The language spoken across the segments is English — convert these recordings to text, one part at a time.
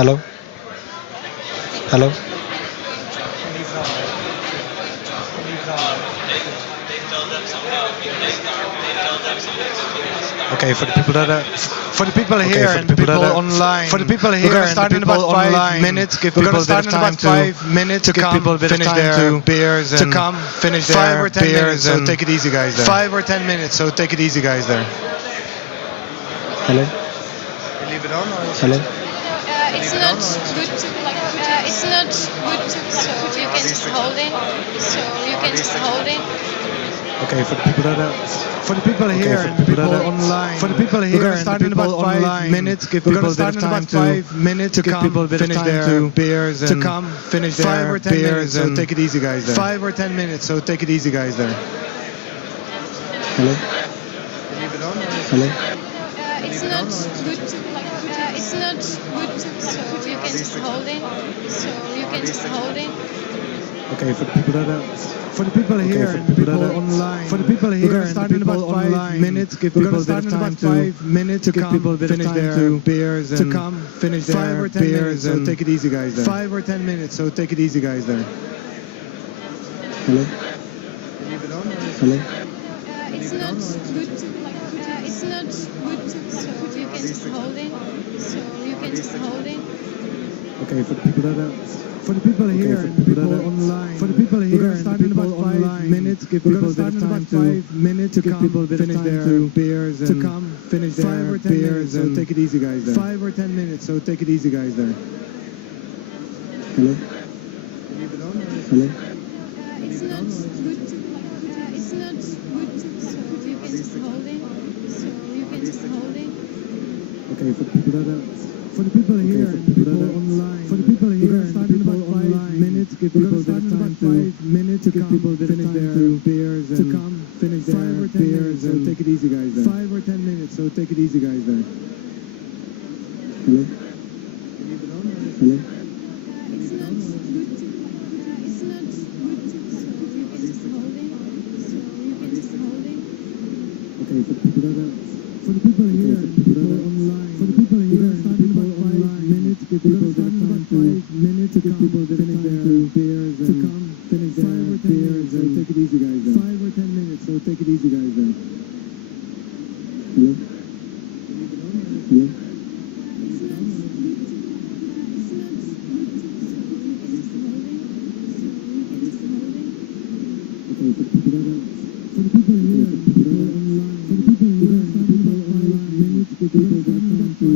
Hello? Hello? Okay, for the people that are, for the people here and the people online, for the people here, we're gonna start in about 5 minutes. Give people a bit of time to give people a bit of time to beers and to come finish their 5 or 10 minutes. So take it easy, guys. There. 5 or 10 minutes. So take it easy, guys. There. Hello. You leave it on or? Hello. It's not good. It's not good. So you can just hold it. Okay, for the people that are, for the people here and the people online, for the people here, we're gonna start in about 5 minutes. Give people a bit of time to give people a bit of time to beers and to come finish their 5 or 10 beers. So take it easy, guys. There. 5 or 10 minutes. So take it easy, guys. There. Hello. Leave it on or? Hello. It's not good. It's not good. So you can just hold it. Okay, for the people that are, for the people here and the people online, for the people here, we're gonna start in about 5 minutes. Give people a bit of time to give people a bit of time to beers and to come finish their 5 or 10 beers. So take it easy, guys. There. 5 or 10 minutes. So take it easy, guys. There. Hello. Leave it on or? Hello. It's not good. It's not good. So you can just hold it. Okay, for the people that are, for the people here and the people online, for the people here, we're gonna start in about 5 minutes. Give people a bit of time to give people a bit of time to beers and to come finish their 5 or 10 beers. So take it easy, guys. There. 5 or 10 minutes. So take it easy, guys. There. Hello. Leave it on or? Hello. It's not good. It's not good. So you can just hold it. Okay, for the people that are, for the people here and the people online, for the people here, we're gonna start in about 5 minutes. Give people a bit of time to give people a bit of time to beers and to come finish their 5 or 10 beers. So take it easy, guys. There. 5 or 10 minutes. So take it easy, guys. There. Hello. Leave it on or? Hello. It's not good. It's not good. So you can just hold it. Okay, for the people that are, for the people here and the people online, for the people here, we're gonna start in about 5 minutes. Give people a bit of time to give people a bit of time to beers and to come finish their 5 or 10 beers. So take it easy, guys. There. 5 or 10 minutes. So take it easy, guys. There. Hello. Leave it on or? Hello. Okay, for the people that are, for the people here, for the people online, for the people here, we're gonna start in about 5 minutes. Give people a bit of time to give people a bit of time to beers and to come finish their beers. So take it easy, guys. There. 5 or 10 minutes. So take it easy, guys. There. Hello. Hello. Okay, for the people that are, for the people here, for the people online, for the people here, we're gonna start in about 5 minutes. Give people a bit of time to give people a bit of time to beers and to come finish their beers. So take it easy, guys. There. 5 or 10 minutes. So take it easy, guys. There. Hello. Hello. Okay, for the people that are, for the people here, for the people online, for the people here, we're gonna start in about 5 minutes. Give people a bit of time to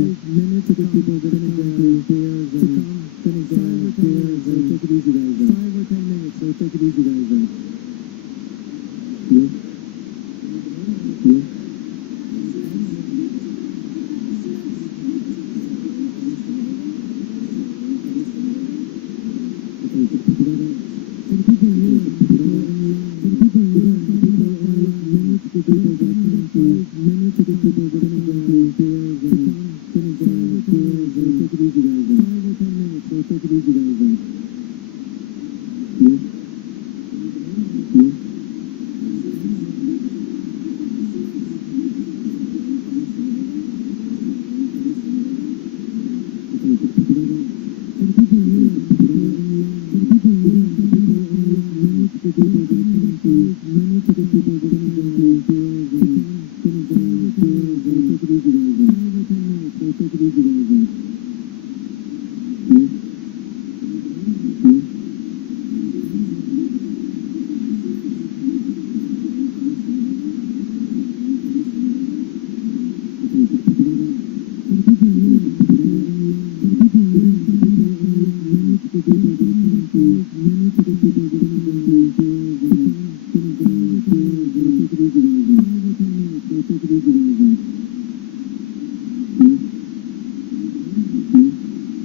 give people a bit of time to beers and to come finish their beers. So take it easy, guys. There. 5 or 10 minutes. So take it easy, guys. There. Hello. Hello. Okay, for the people that are, for the people here, for the people online, for the people here, we're gonna start in about 5 minutes. Give people a bit of time to give people a bit of time to beers and to come finish their beers. So take it easy, guys. There. 5 or 10 minutes. So take it easy, guys. There. Hello. Hello.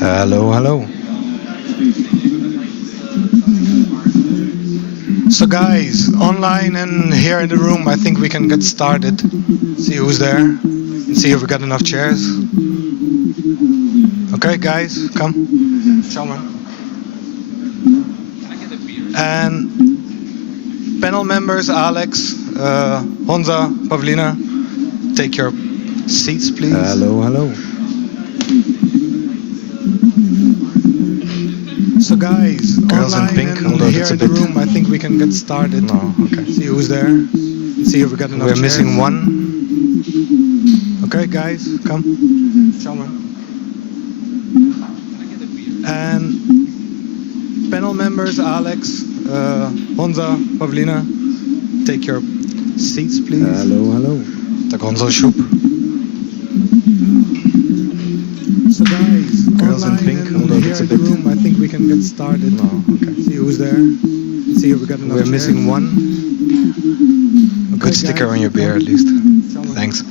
Hello, hello. Okay, for the people here, for the people online, for the people So here, we're gonna guys, start in about online 5 and minutes. here in Give the people a room, I bit of think we can time get started. to give people a bit of See who's time there to beers and see and if we got enough to chairs. 5 or 10 minutes. So take it easy, guys. There. 5 or Okay 10 minutes. So guys, take it come. easy, guys. There. Ciao man. Hello. And Hello. panel members, Alex, Honza, Pavlina, take your seats, please. Hello, hello. So guys, girls in pink, although here that's a in the bit... room, I think we can get started. No, okay. See who's there. See if we got enough We're chairs. missing one. Okay, guys, come. Show me. And panel members, Alex, Honza, Pavlina, take your seats, please. Hello, hello. Tak Honza shoep. So guys, Girls in pink, although here that's a in the bit... room, I think we can get started. No, okay. See who's there. See if we got enough We're chairs. missing one. A good sticker on your beer, at least. Thanks.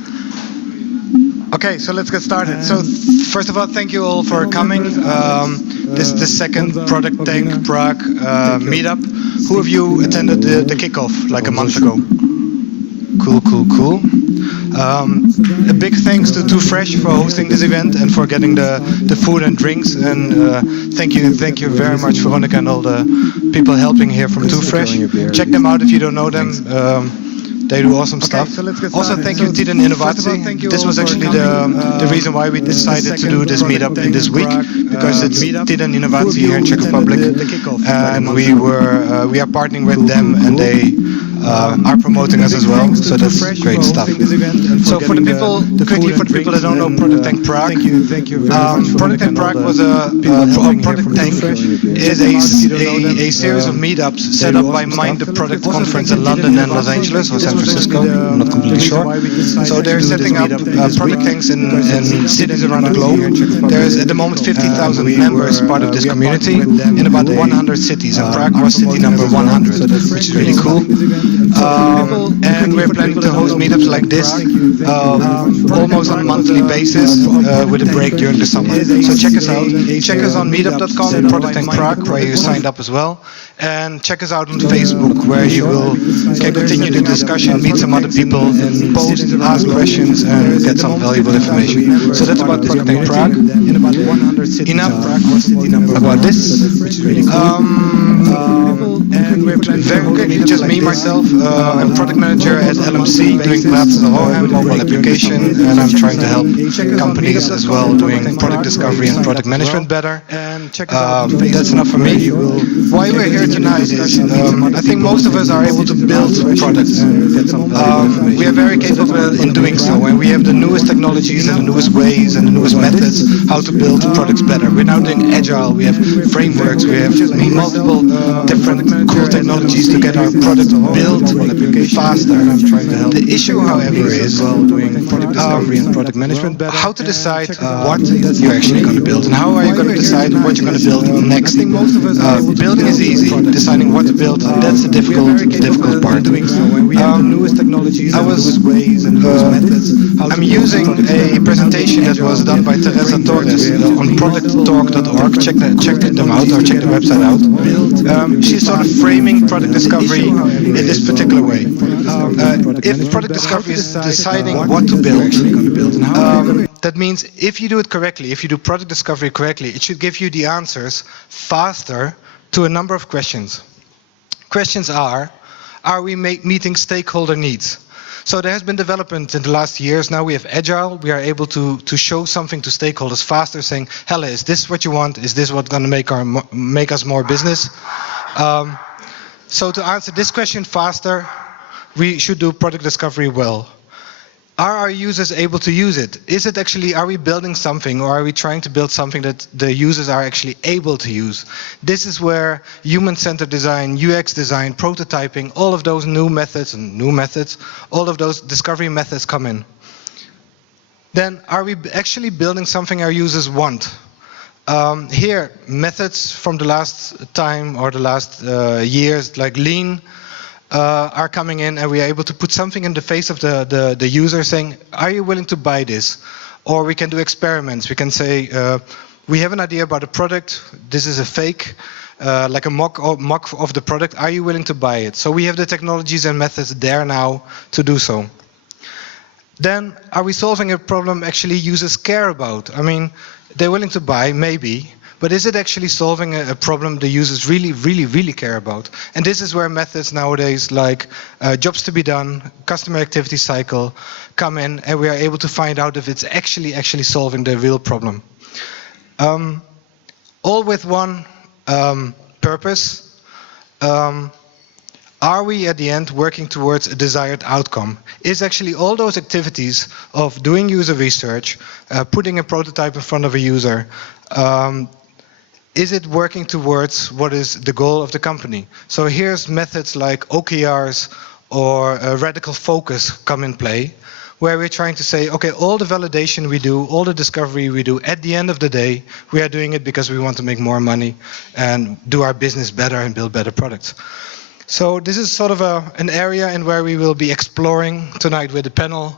Okay, so let's get started. So first of all, thank you all for coming. This is the second ProductTank Prague meetup. Who of you attended the kickoff like a month ago? Cool, cool, cool. A big thanks to Too Fresh for hosting this event and for getting the food and drinks. And thank you very much, Veronica, and all the people helping here from Too Fresh. Check them out if you don't know them. They do awesome stuff. Also, thank you, Tiden Innovatie. This was actually the reason why we decided to do this meetup in this week, because it's Tiden Innovatie here in Czech Republic, and we are partnering with them, and they are promoting us as well. So that's great stuff. So for the people, quickly for the people that don't know ProductTank Prague, ProductTank Prague was ProductTank is a series of meetups set up by Mind the Product Conference in London and Los Angeles or San Francisco. I'm not completely sure. So they're setting up product tanks in cities around the globe. There's at the moment 50,000 members part of this community in about 100 cities, and Prague was city number 100, which is really cool. And we're planning to host meetups like this almost on a monthly basis with a break during the summer. So check us out. Check us on meetup.com, ProductTank Prague, where you signed up as well. And check us out on Facebook, where you can continue the discussion, meet some other people, post, ask questions, and get some valuable information. So that's about ProductTank Prague. Enough about this. And we're very quickly, just me, myself. I'm product manager at LMC, doing Plaats as a mobile application, and I'm trying to help companies as well doing product discovery and product management better. That's enough for me. Why we're here tonight is, I think most of us are able to build products. We are very capable in doing so, and we have the newest technologies and the newest ways and the newest methods how to build products better. We're now doing agile, we have frameworks, we have multiple different cool technologies to get our product built faster. The issue, however, is product discovery and product management better. How to decide what you're actually going to build, and how are you going to decide what you're going to build next. Building is easy, deciding what to build, that's the difficult part. I'm using a presentation that was done by Teresa Torres on producttalk.org. Check them out, or check the website out. She's sort of framing product discovery in this particular way. If product discovery is deciding what to build, that means if you do it correctly, if you do product discovery correctly, it should give you the answers faster to a number of questions. Questions are we meeting stakeholder needs? So there has been development in the last years. Now we have Agile. We are able to show something to stakeholders faster, saying, "Hella, is this what you want? Is this what's going to make us more business?" So to answer this question faster, we should do product discovery well. Are our users able to use it? Is it actually, are we building something, or are we trying to build something that the users are actually able to use? This is where human-centered design, UX design, prototyping, all of those new methods, all of those discovery methods come in. Then, are we actually building something our users want? Here, methods from the last time or the last years, like Lean, are coming in, and we are able to put something in the face of the user saying, are you willing to buy this? Or we can do experiments. We can say, we have an idea about a product, this is a fake, like a mock of the product, are you willing to buy it? So we have the technologies and methods there now to do so. Then, are we solving a problem actually users care about? I mean, they're willing to buy, maybe, but is it actually solving a problem the users really care about? And this is where methods nowadays like jobs to be done, customer activity cycle come in, and we are able to find out if it's actually solving the real problem. All with one purpose. Are we at the end working towards a desired outcome? Is actually all those activities of doing user research, putting a prototype in front of a user, is it working towards what is the goal of the company? So here's methods like OKRs or radical focus come in play, where we're trying to say, okay, all the validation we do, all the discovery we do, at the end of the day, we are doing it because we want to make more money and do our business better and build better products. So this is sort of an area in where we will be exploring tonight with the panel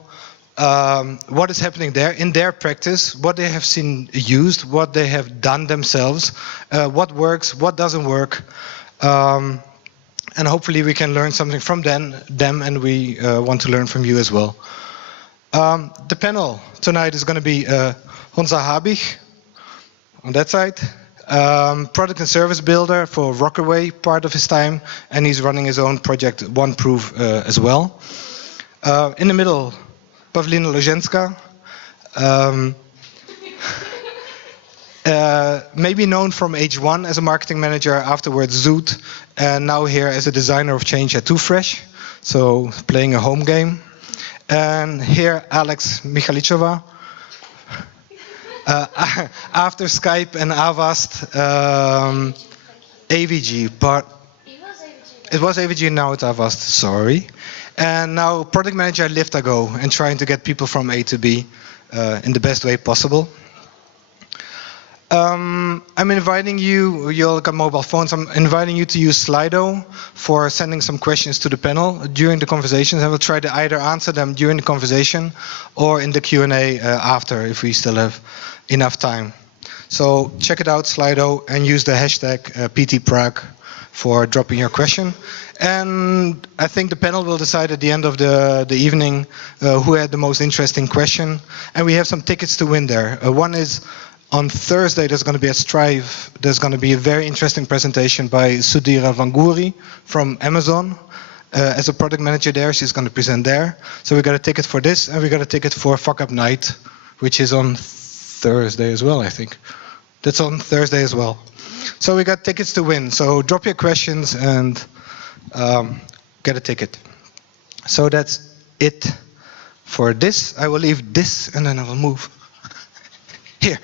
what is happening there in their practice, what they have seen used, what they have done themselves, what works, what doesn't work, and hopefully we can learn something from them and we want to learn from you as well. The panel tonight is going to be Honza Habich on that side. Product and service builder for Rockaway part of his time, and he's running his own project OneProof as well. In the middle, Pavlina Lozenska, maybe known from H1 as a marketing manager, afterwards Zoot, and now here as a designer of change at Too Fresh, so playing a home game. And here Alex Michalichova. After Skype and Avast, AVG, but it was AVG, now it's Avast, sorry. And now product manager at Liftago and trying to get people from A to B in the best way possible. I'm inviting you, you all got mobile phones, I'm inviting you to use Slido for sending some questions to the panel during the conversations. I will try to either answer them during the conversation or in the Q&A after, if we still have enough time. So check it out, Slido, and use the hashtag PTPrague for dropping your question. And I think the panel will decide at the end of the evening who had the most interesting question. And we have some tickets to win there. One is on Thursday, there's going to be at Strive, there's going to be a very interesting presentation by Sudhira Vanguri from Amazon. As a product manager there, she's going to present there. So we got a ticket for this, and we got a ticket for Fuck Up Night, which is on Thursday as well, I think. That's on Thursday as well. So we got tickets to win. So drop your questions and get a ticket. So that's it for this. I will leave this, and then I will move here.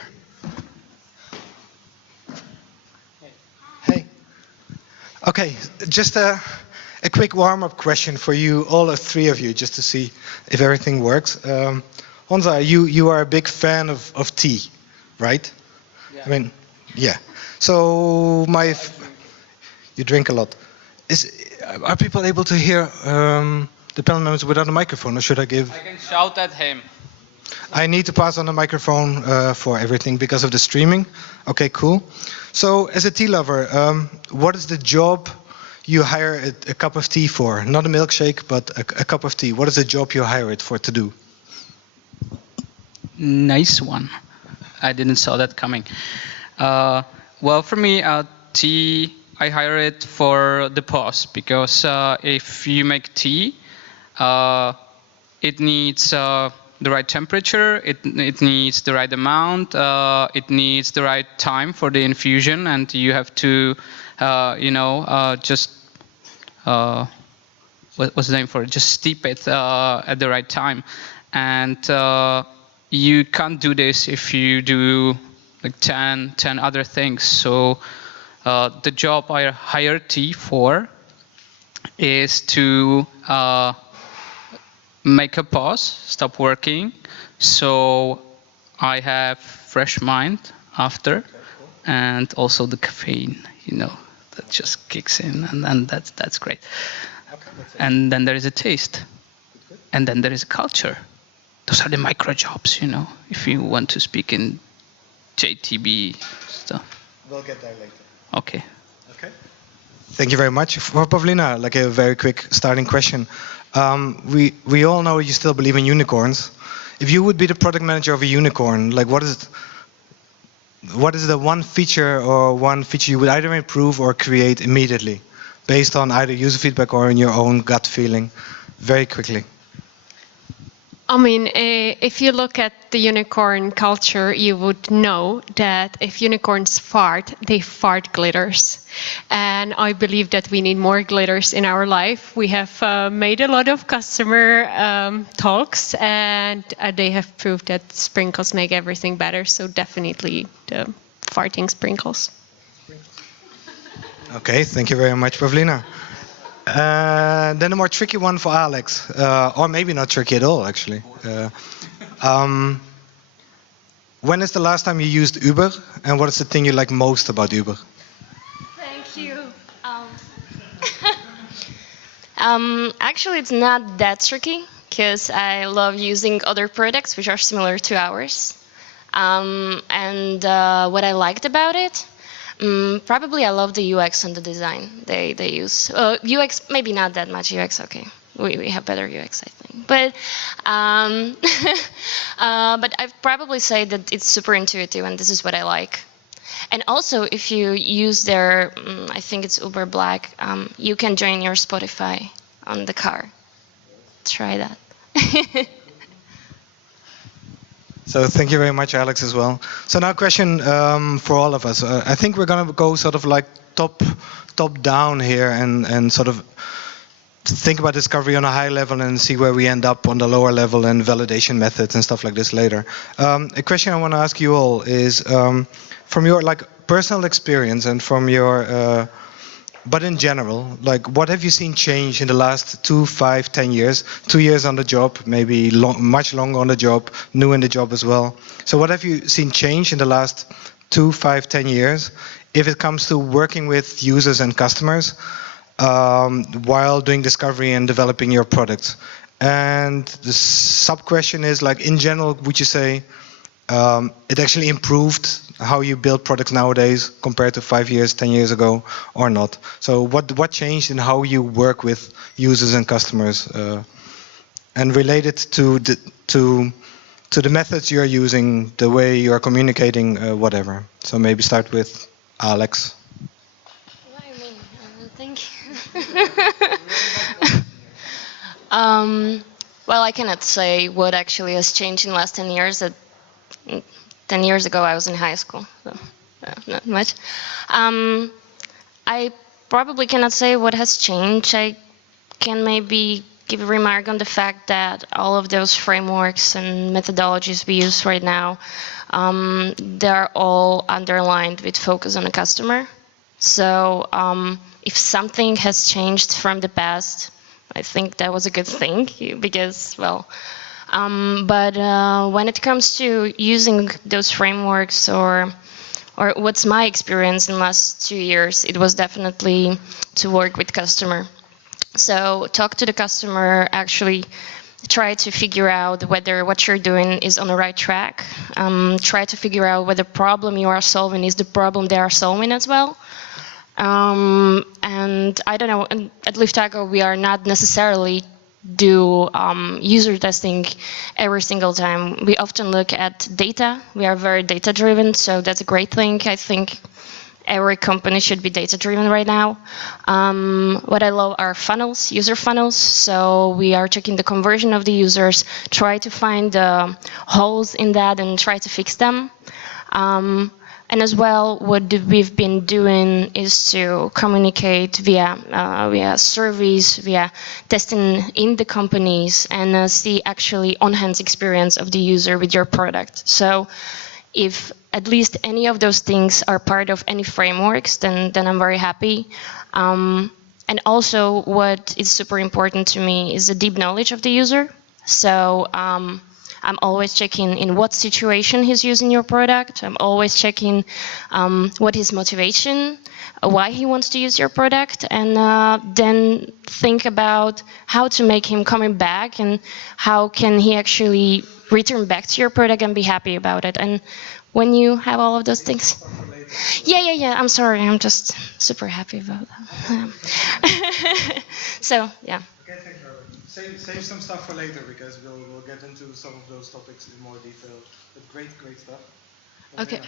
Hey. Okay, just a quick warm-up question for you, all three of you, just to see if everything works. Honza, you are a big fan of tea, right? Yeah. I mean, yeah. So you drink a lot. Are people able to hear the panel members without a microphone, or should I give? I can shout at him. I need to pass on the microphone for everything because of the streaming. Okay, cool. So as a tea lover, what is the job you hire a cup of tea for? Not a milkshake, but a cup of tea. What is the job you hire it for to do? Nice one. I didn't saw that coming. Well, for me, tea, I hire it for the pause, because if you make tea, it needs the right temperature, it needs the right amount, it needs the right time for the infusion, and you have to, just what's the name for it? Just steep it at the right time, and you can't do this if you do like 10 other things. So the job I hire tea for is to make a pause, stop working, so I have fresh mind after, and also the caffeine, that just kicks in, and that's great. And then there is a taste, and then there is a culture. Those are the micro jobs, if you want to speak in JTBD stuff. We'll get there later. Okay. Okay. Thank you very much. For Pavlina, like a very quick starting question. We all know you still believe in unicorns. If you would be the product manager of a unicorn, like what is it? what is the one feature or one feature you would either improve or create immediately, based on either user feedback or in your own gut feeling, very quickly? I mean, if you look at the unicorn culture, you would know that if unicorns fart, they fart glitters. And I believe that we need more glitters in our life. We have made a lot of customer talks, and they have proved that sprinkles make everything better. So definitely the farting sprinkles. Okay, thank you very much, Pavlina. Then a more tricky one for Alex, or maybe not tricky at all, actually. Um, when is the last time you used Uber, and what is the thing you like most about Uber? Thank you. Actually, it's not that tricky because I love using other products which are similar to ours. And what I liked about it, probably I love the UX and the design they use. UX, maybe not that much UX, okay. We have better UX, I think. But I'd probably say that it's super intuitive, and this is what I like. And also, if you use their, I think it's Uber Black, you can join your Spotify on the car. Try that. So thank you very much, Alex, as well. So now a question for all of us. I think we're going to go sort of like top down here and sort of think about discovery on a high level and see where we end up on the lower level and validation methods and stuff like this later. A question I want to ask you all is from your like personal experience and from your but in general, like, what have you seen change in the last 2, 5, 10 years? 2 years on the job, maybe much longer on the job, new in the job as well. So what have you seen change in the last 2, 5, 10 years if it comes to working with users and customers while doing discovery and developing your products? And the sub-question is, like, in general, would you say it actually improved how you build products nowadays compared to 5 years, 10 years ago, or not? So what changed in how you work with users and customers, and related to the methods you're using, the way you're communicating, whatever. So maybe start with Alex. What do you mean? Thank you. Well, I cannot say what actually has changed in the last 10 years. 10 years ago, I was in high school, so not much. I probably cannot say what has changed. I can maybe give a remark on the fact that all of those frameworks and methodologies we use right now, they're all underlined with focus on the customer. So if something has changed from the past, I think that was a good thing because, well, but when it comes to using those frameworks or what's my experience in the last 2 years, it was definitely to work with customer. So talk to the customer, actually try to figure out whether what you're doing is on the right track. Try to figure out whether the problem you are solving is the problem they are solving as well. And I don't know, at Liftago we are not necessarily do user testing every single time. We often look at data. We are very data driven, so that's a great thing. I think every company should be data driven right now. What I love are funnels, user funnels. So we are checking the conversion of the users, try to find the holes in that and try to fix them. And as well, what we've been doing is to communicate via surveys, via testing in the companies, and see actually on-hands experience of the user with your product. So if at least any of those things are part of any frameworks, then I'm very happy. And also what is super important to me is the deep knowledge of the user. So I'm always checking in what situation he's using your product. I'm always checking what his motivation, why he wants to use your product, and then think about how to make him coming back and how can he actually return back to your product and be happy about it. And when you have all of those things, yeah. I'm sorry, I'm just super happy about that. So yeah. Okay, thank you, Robert. Save some stuff for later because we'll get into some of those topics in more detail. But great stuff. Okay.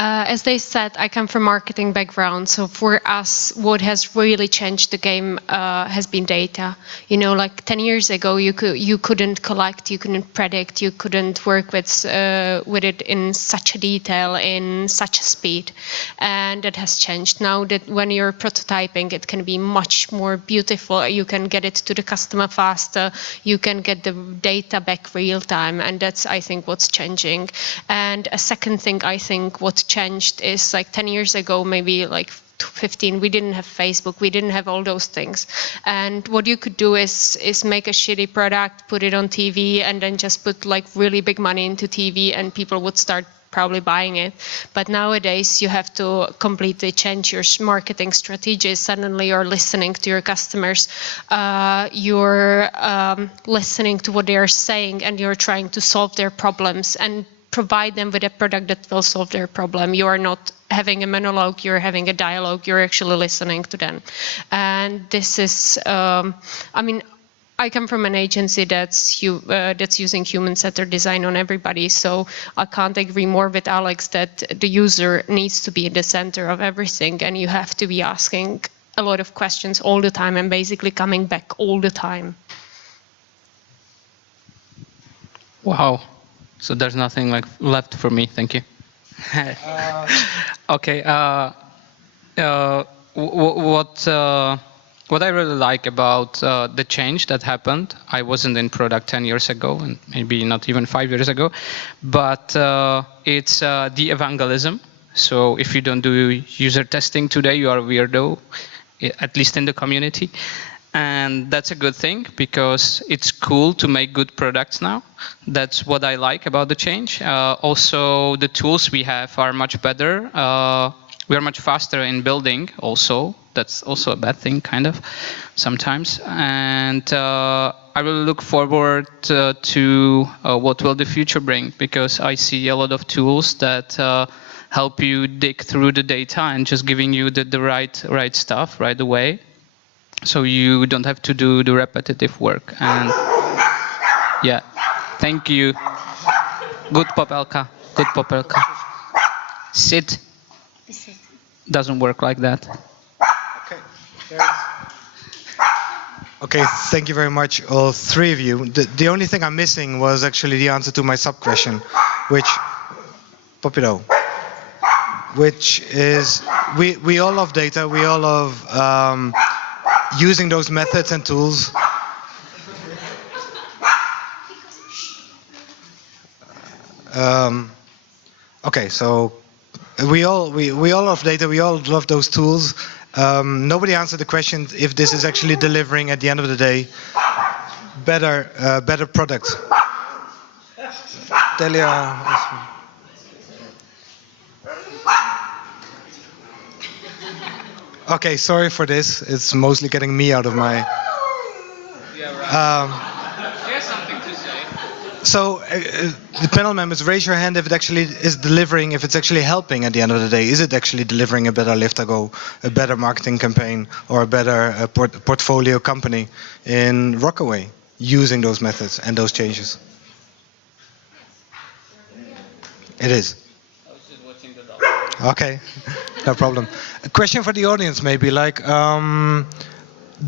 As they said, I come from marketing background. So for us, what has really changed the game has been data. You know, like 10 years ago, you couldn't collect, you couldn't predict, you couldn't work with it in such a detail, in such a speed, and that has changed. Now that when you're prototyping, it can be much more beautiful. You can get it to the customer faster. You can get the data back real time, and that's, I think, what's changing. And a second thing, I think what changed is like 10 years ago, maybe like 15, we didn't have Facebook, we didn't have all those things. And what you could do is make a shitty product, put it on TV, and then just put like really big money into TV, and people would start probably buying it. But nowadays you have to completely change your marketing strategy. Suddenly you're listening to your customers, you're listening to what they are saying, and you're trying to solve their problems and provide them with a product that will solve their problem. You are not having a monologue, you're having a dialogue, you're actually listening to them. And this is, I mean, I come from an agency that's using human-centered design on everybody, so I can't agree more with Alex that the user needs to be in the center of everything, and you have to be asking a lot of questions all the time and basically coming back all the time. Wow. So there's nothing like left for me. Thank you. Okay. What I really like about the change that happened, I wasn't in product 10 years ago, and maybe not even 5 years ago, but it's the evangelism. So if you don't do user testing today, you are a weirdo, at least in the community. And that's a good thing, because it's cool to make good products now. That's what I like about the change. Also, the tools we have are much better. We are much faster in building also. That's also a bad thing, kind of, sometimes. And I will look forward to what will the future bring, because I see a lot of tools that help you dig through the data and just giving you the right stuff right away. So you don't have to do the repetitive work. And yeah, thank you. Good Popelka. Good Popelka. Sit. Doesn't work like that. Okay, thank you very much, all three of you. The only thing I'm missing was actually the answer to my sub-question, which, Popilo, which is, we all love data, we all love using those methods and tools. Okay, so we all love data, we all love those tools. Nobody answered the question if this is actually delivering at the end of the day better products. Delia. Okay, sorry for this. It's mostly getting me out of my. Here's something to say. So, the panel members, raise your hand if it actually is delivering, if it's actually helping at the end of the day. Is it actually delivering a better Liftago, a better marketing campaign, or a better portfolio company in Rockaway using those methods and those changes? It is. I was just watching the dog. Okay, no problem. A question for the audience, maybe, like,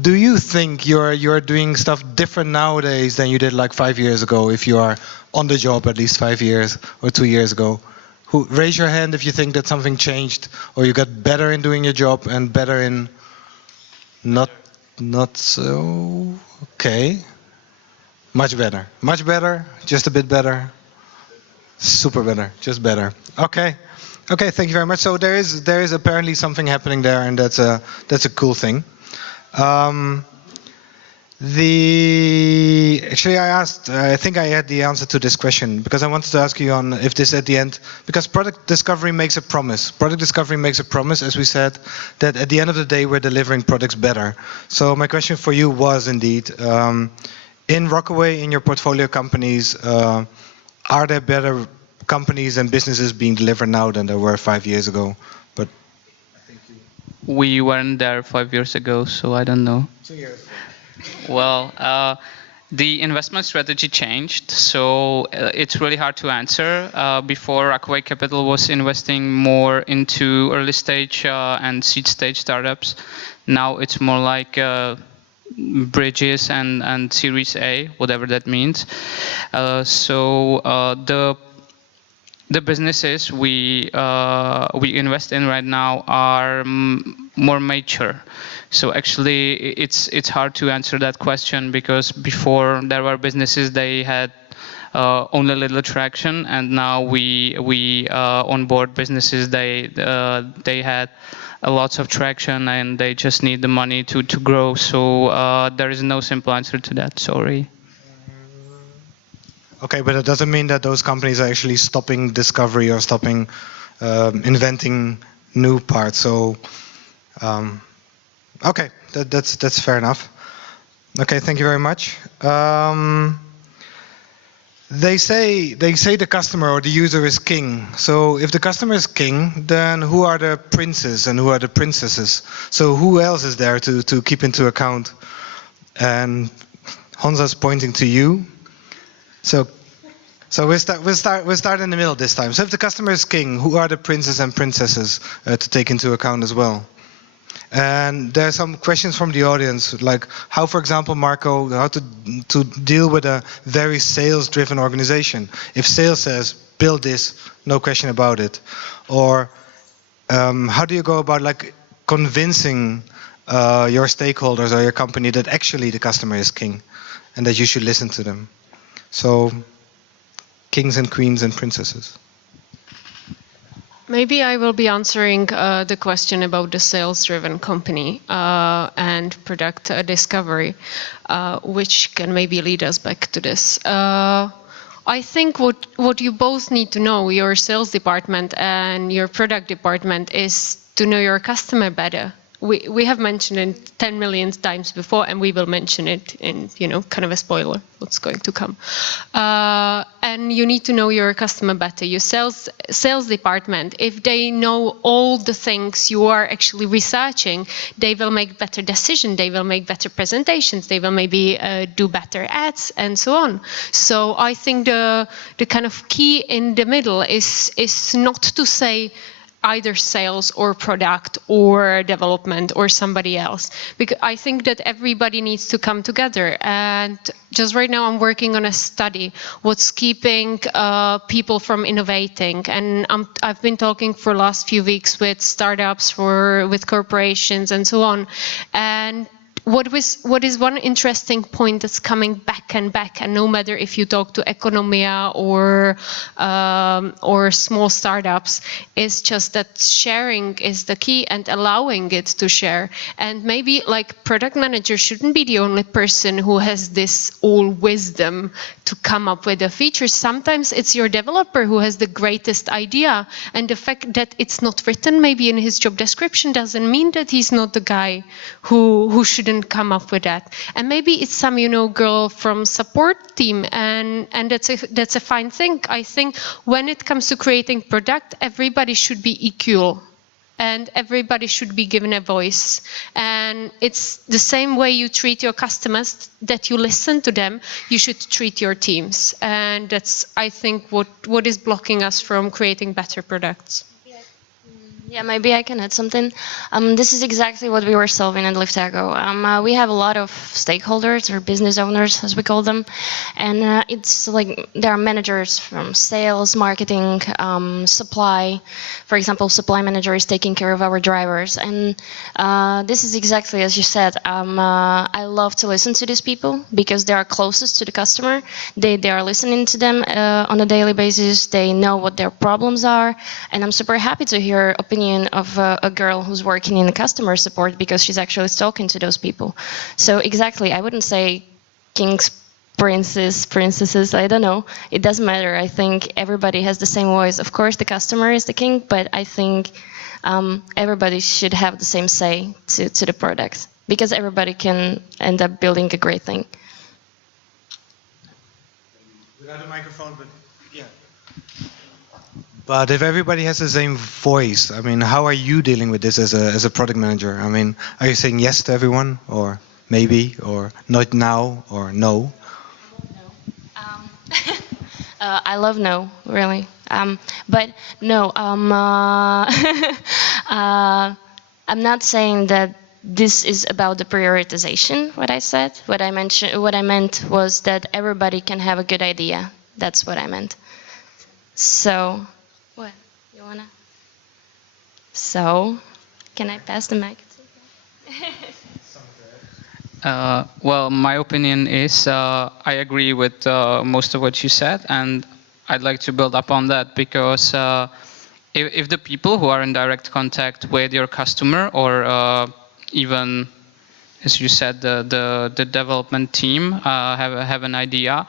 do you think you're doing stuff different nowadays than you did like 5 years ago, if you are on the job at least 5 years or 2 years ago? Raise your hand if you think that something changed, or you got better in doing your job and better in not so. Okay, much better, just a bit better, super better, just better. Okay. Okay, thank you very much. So there is apparently something happening there, and that's a cool thing. Actually, I think I had the answer to this question, because I wanted to ask you on if this at the end, because product discovery makes a promise. Product discovery makes a promise, as we said, that at the end of the day, we're delivering products better. So my question for you was indeed, in Rockaway, in your portfolio companies, are there better companies and businesses being delivered now than there were 5 years ago? But We weren't there 5 years ago, so I don't know. 2 years. Well, The investment strategy changed, so it's really hard to answer. Before, Acquay Capital was investing more into early stage and seed stage startups. Now it's more like bridges and Series A, whatever that means. The businesses we invest in right now are more mature. So actually, it's hard to answer that question, because before there were businesses they had only little traction, and now we onboard businesses they had lots of traction and they just need the money to grow. So there is no simple answer to that. Sorry. Okay, but it doesn't mean that those companies are actually stopping discovery or stopping inventing new parts. So, okay, that's fair enough. Okay, thank you very much. They say the customer or the user is king. So if the customer is king, then who are the princes and who are the princesses? So who else is there to keep into account? And Honza's pointing to you. So we'll start in the middle this time. So if the customer is king, who are the princes and princesses to take into account as well? And there are some questions from the audience, like how, for example, Marco, how to deal with a very sales-driven organization. If sales says build this, no question about it, or how do you go about like convincing your stakeholders or your company that actually the customer is king and that you should listen to them? So, kings and queens and princesses. Maybe I will be answering the question about the sales-driven company and product discovery, which can maybe lead us back to this. I think what you both need to know, your sales department and your product department, is to know your customer better. We have mentioned it 10 million times before, and we will mention it in, kind of a spoiler, what's going to come. And you need to know your customer better. Your sales department, if they know all the things you are actually researching, they will make better decisions, they will make better presentations, they will maybe do better ads, and so on. So I think the kind of key in the middle is not to say either sales or product or development or somebody else, because I think that everybody needs to come together. And just right now I'm working on a study what's keeping people from innovating, and I've been talking for the last few weeks with startups, with corporations and so on. And what is one interesting point that's coming back and back, and no matter if you talk to Economia or small startups, is just that sharing is the key and allowing it to share. And maybe like product manager shouldn't be the only person who has this all wisdom to come up with a feature. Sometimes it's your developer who has the greatest idea, and the fact that it's not written maybe in his job description doesn't mean that he's not the guy who shouldn't come up with that. And maybe it's some girl from support team, and that's a fine thing. I think when it comes to creating product, everybody should be equal and everybody should be given a voice. And it's the same way you treat your customers, that you listen to them, you should treat your teams. And that's, I think, what is blocking us from creating better products. Yeah, maybe I can add something. This is exactly what we were solving at Liftago. We have a lot of stakeholders, or business owners, as we call them, and it's like there are managers from sales, marketing, supply. For example, supply manager is taking care of our drivers, and this is exactly as you said. I love to listen to these people because they are closest to the customer. They are listening to them on a daily basis. They know what their problems are, and I'm super happy to hear opinions of a girl who's working in customer support, because she's actually talking to those people. So exactly, I wouldn't say kings, princes, princesses, I don't know. It doesn't matter. I think everybody has the same voice. Of course, the customer is the king, but I think everybody should have the same say to the product, because everybody can end up building a great thing. Without a microphone, but yeah. But if everybody has the same voice, I mean, how are you dealing with this as a product manager? I mean, are you saying yes to everyone, or maybe, or not now, or no? I love no, really. But no, I'm not saying that this is about the prioritization. What I said, what I meant was that everybody can have a good idea. That's what I meant. So, what you wanna? So, can I pass the mic? Well, my opinion is I agree with most of what you said, and I'd like to build up on that because if the people who are in direct contact with your customer or even, as you said, the development team have an idea,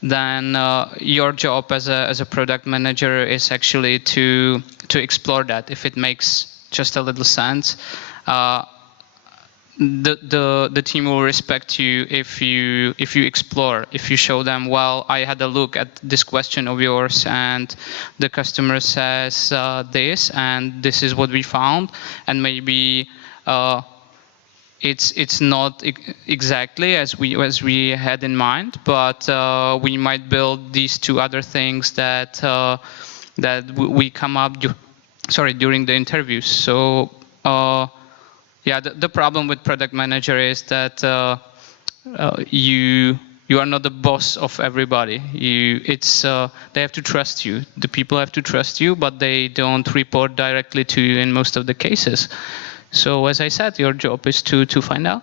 then your job as a product manager is actually to explore that if it makes just a little sense. The team will respect you if you explore, if you show them, well, I had a look at this question of yours and the customer says this and this is what we found, and maybe it's not exactly as we had in mind, but we might build these two other things that we come up during the interviews. So yeah, the problem with product manager is that you are not the boss of everybody. They have to trust you. The people have to trust you, but they don't report directly to you in most of the cases. So as I said, your job is to find out.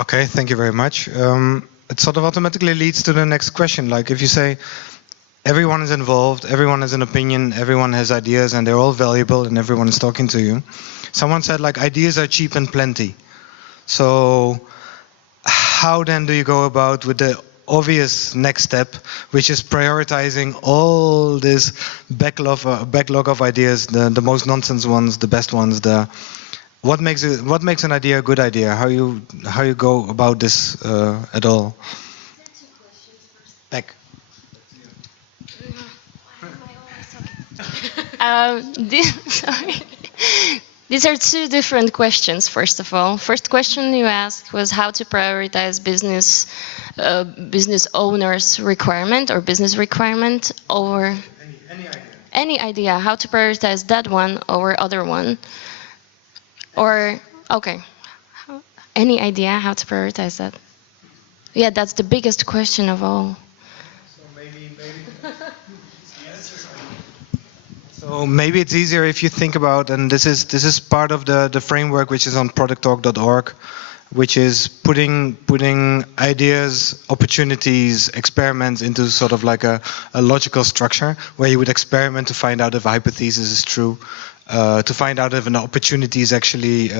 Okay, thank you very much. It sort of automatically leads to the next question. Like if you say everyone is involved, everyone has an opinion, everyone has ideas, and they're all valuable, and everyone is talking to you. Someone said like ideas are cheap and plenty. So how then do you go about with the obvious next step, which is prioritizing all this backlog of ideas, the most nonsense ones, the best ones, what makes an idea a good idea? How you go about this at all? Back. Sorry. These are two different questions, first of all. First question you asked was how to prioritize business owners' requirement or business requirement over any idea, how to prioritize that one over other one. Or, okay, any idea how to prioritize that? Yeah, that's the biggest question of all. So maybe it's easier if you think about, and this is part of the framework which is on ProductTalk.org, which is putting ideas, opportunities, experiments into sort of like a logical structure where you would experiment to find out if a hypothesis is true, to find out if an opportunity is actually,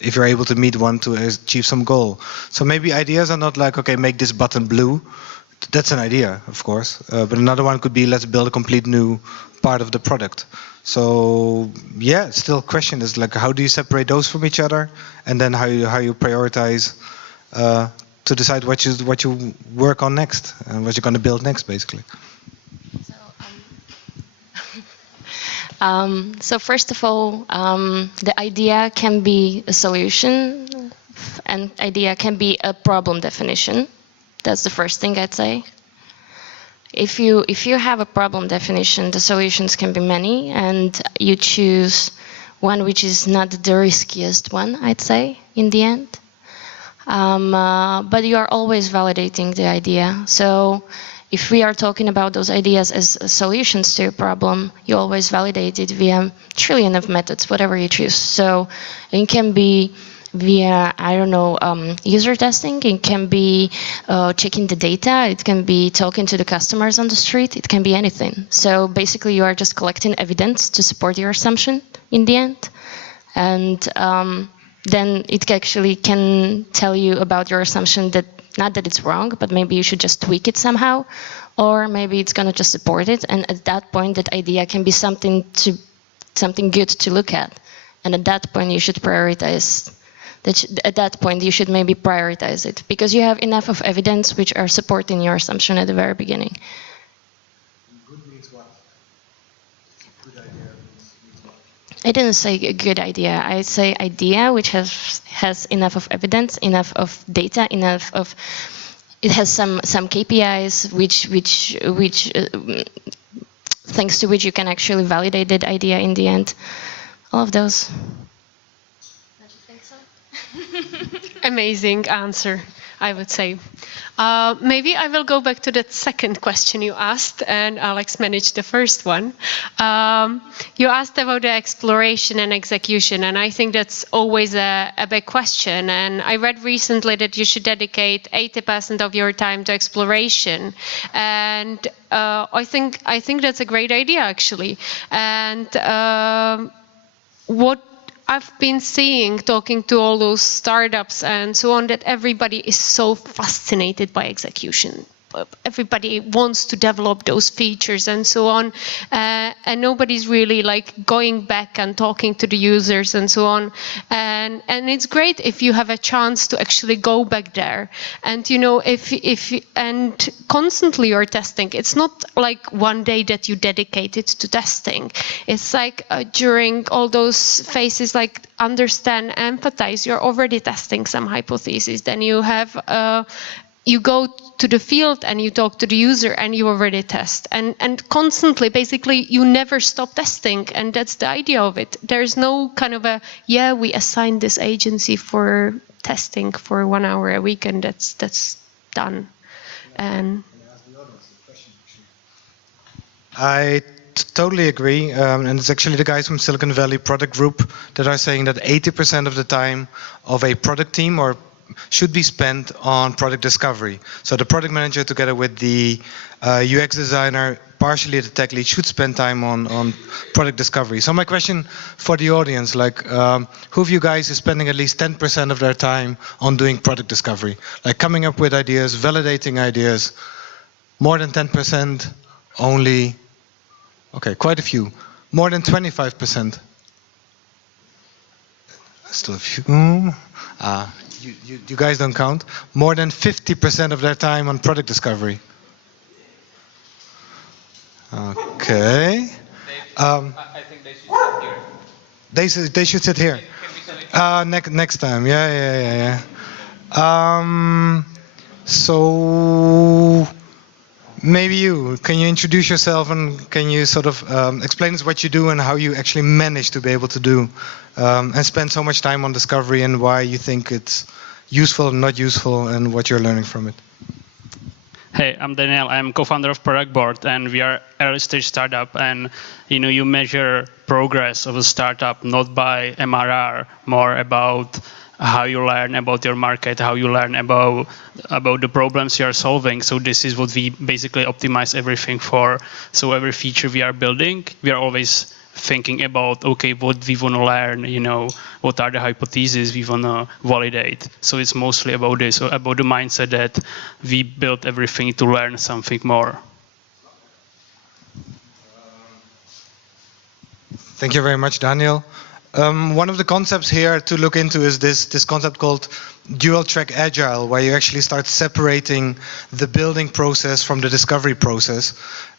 if you're able to meet one to achieve some goal. So maybe ideas are not like, okay, make this button blue. That's an idea, of course, but another one could be, let's build a complete new part of the product. So yeah, still question is like, how do you separate those from each other, and then how you prioritize to decide what you work on next and what you're going to build next, basically. So first of all, the idea can be a solution, and idea can be a problem definition. That's the first thing I'd say. If you have a problem definition, the solutions can be many, and you choose one which is not the riskiest one, I'd say, in the end. But you are always validating the idea. So if we are talking about those ideas as solutions to a problem, you always validate it via a trillion of methods, whatever you choose. So it can be via, I don't know, user testing. It can be checking the data. It can be talking to the customers on the street. It can be anything. So basically, you are just collecting evidence to support your assumption in the end. And then it actually can tell you about your assumption that, not that it's wrong, but maybe you should just tweak it somehow, or maybe it's going to just support it. And at that point, that idea can be something good to look at. And at that point, you should prioritize. At that point, you should maybe prioritize it because you have enough of evidence which are supporting your assumption at the very beginning. Good means what? Good idea means what? I didn't say a good idea. I say idea which has enough of evidence, enough of data, enough of it has some KPIs which thanks to which you can actually validate that idea in the end. All of those. Don't you think so? Amazing answer, I would say. Maybe I will go back to that second question you asked, and Alex managed the first one. You asked about the exploration and execution, and I think that's always a big question. And I read recently that you should dedicate 80% of your time to exploration, and I think that's a great idea, actually. And what I've been seeing, talking to all those startups and so on, that everybody is so fascinated by execution. Everybody wants to develop those features and so on, and nobody's really like going back and talking to the users and so on. And it's great if you have a chance to actually go back there, and you know, if and constantly you're testing. It's not like one day that you dedicate it to testing. It's like during all those phases, like understand, empathize. You're already testing some hypotheses. Then you have. You go to the field and you talk to the user and you already test. And constantly, basically, you never stop testing. And that's the idea of it. There's no kind of a, yeah, we assigned this agency for testing for 1 hour a week and that's done. And I totally agree, and it's actually the guys from Silicon Valley Product Group that are saying that 80% of the time of a product team or should be spent on product discovery. So the product manager together with the UX designer, partially the tech lead, should spend time on product discovery. So my question for the audience, like who of you guys is spending at least 10% of their time on doing product discovery? Like coming up with ideas, validating ideas. More than 10%, only, okay, quite a few. More than 25%. Still a few. You guys don't count. More than 50% of their time on product discovery. Okay. I think they should sit here. They should sit here. Next time. Yeah. So maybe can you introduce yourself and can you sort of explain us what you do and how you actually manage to be able to do and spend so much time on discovery and why you think it's useful or not useful and what you're learning from it. Hey, I'm Daniel. I'm co-founder of Product Board, and we are early stage startup. And you measure progress of a startup not by MRR, more about how you learn about your market, how you learn about the problems you are solving. So this is what we basically optimize everything for. So every feature we are building, we are always thinking about, okay, what we want to learn, what are the hypotheses we want to validate. So it's mostly about this, about the mindset that we build everything to learn something more. Thank you very much, Daniel. One of the concepts here to look into is this concept called dual track agile, where you actually start separating the building process from the discovery process.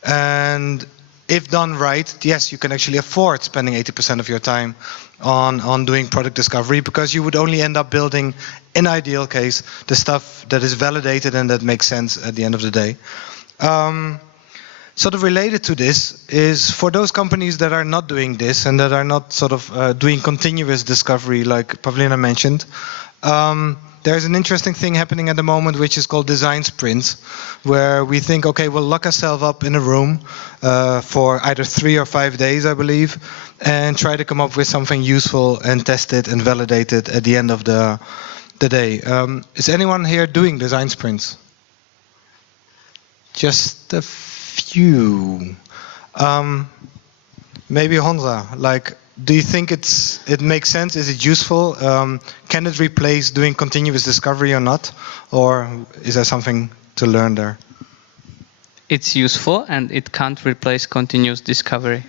And if done right, yes, you can actually afford spending 80% of your time on doing product discovery, because you would only end up building, in ideal case, the stuff that is validated and that makes sense at the end of the day. Sort of related to this is for those companies that are not doing this and that are not sort of doing continuous discovery like Pavlina mentioned, there's an interesting thing happening at the moment which is called design sprints, where we think, okay, we'll lock ourselves up in a room for either 3 or 5 days, I believe, and try to come up with something useful and test it and validate it at the end of the day. Is anyone here doing design sprints? Just a few. Maybe Honza, do you think it makes sense? Is it useful? Can it replace doing continuous discovery or not? Or is there something to learn there? It's useful and it can't replace continuous discovery.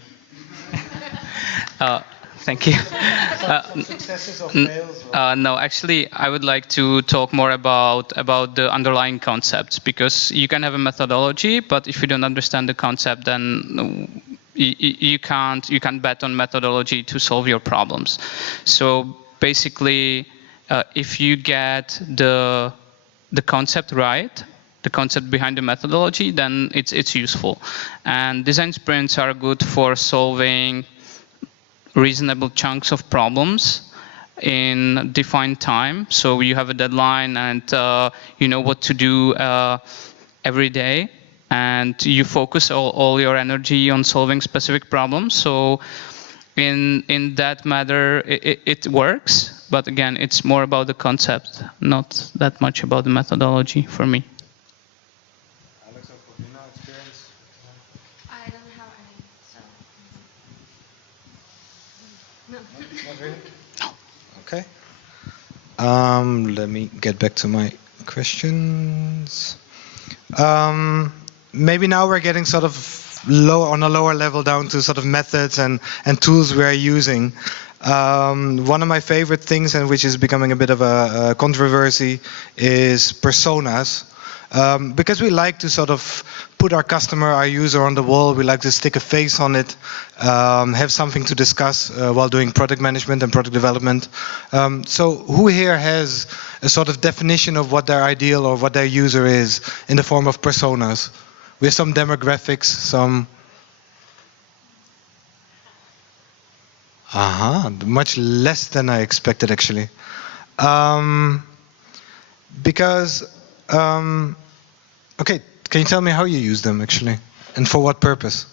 Thank you. Successes or fails? No, actually, I would like to talk more about the underlying concepts, because you can have a methodology, but if you don't understand the concept, then you can't bet on methodology to solve your problems. So basically, if you get the concept right, the concept behind the methodology, then it's useful. And design sprints are good for solving reasonable chunks of problems in defined time. So you have a deadline and you know what to do every day, and you focus all your energy on solving specific problems. So in that matter, it works. But again, it's more about the concept, not that much about the methodology for me. Alex, experience? I don't have any, so. No. Not really? No. Okay. Let me get back to my questions. Maybe now we're getting sort of on a lower level down to sort of methods and tools we are using. One of my favorite things, and which is becoming a bit of a controversy, is personas. Because we like to sort of put our customer, our user on the wall, we like to stick a face on it, have something to discuss while doing product management and product development. So who here has a sort of definition of what their ideal or what their user is in the form of personas? With some demographics, some... much less than I expected actually. Because okay, can you tell me how you use them actually, and for what purpose?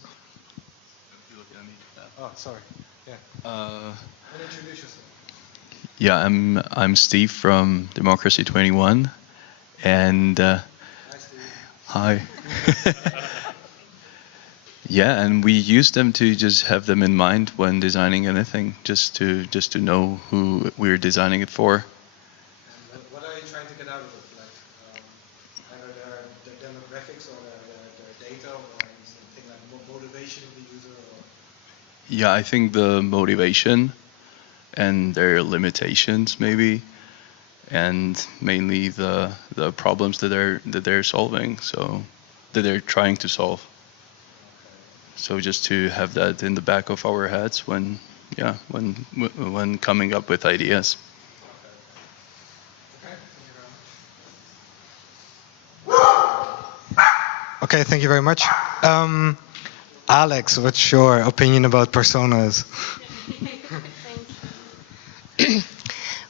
Oh, sorry. Yeah. Introduce yourself. Yeah, I'm Steve from Democracy 21, and Hi, Steve. hi. Yeah, and we use them to just have them in mind when designing anything, just to know who we're designing it for. And what are you trying to get out of it? Like either their demographics or their data, or something like motivation of the user? Or... Yeah, I think the motivation and their limitations maybe, and mainly the problems that they're solving, so that they're trying to solve. So just to have that in the back of our heads when coming up with ideas. Okay, thank you very much. Alex, what's your opinion about personas?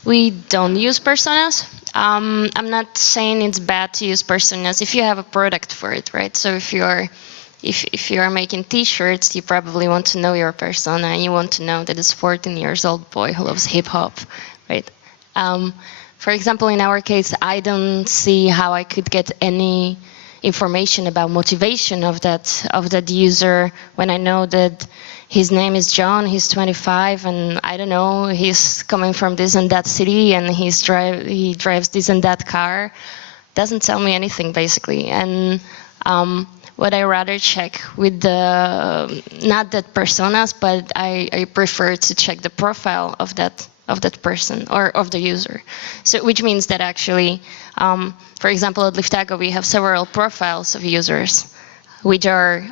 We don't use personas. I'm not saying it's bad to use personas if you have a product for it, right? So if you are making T-shirts, you probably want to know your persona, and you want to know that it's 14 years old boy who loves hip hop, right? For example, in our case, I don't see how I could get any information about motivation of that user when I know that his name is John, he's 25, and I don't know, he's coming from this and that city, and he drives this and that car. Doesn't tell me anything basically. And what I rather check with the not that personas, but I prefer to check the profile of that person or of the user. So which means that actually, for example, at Liftago we have several profiles of users, which are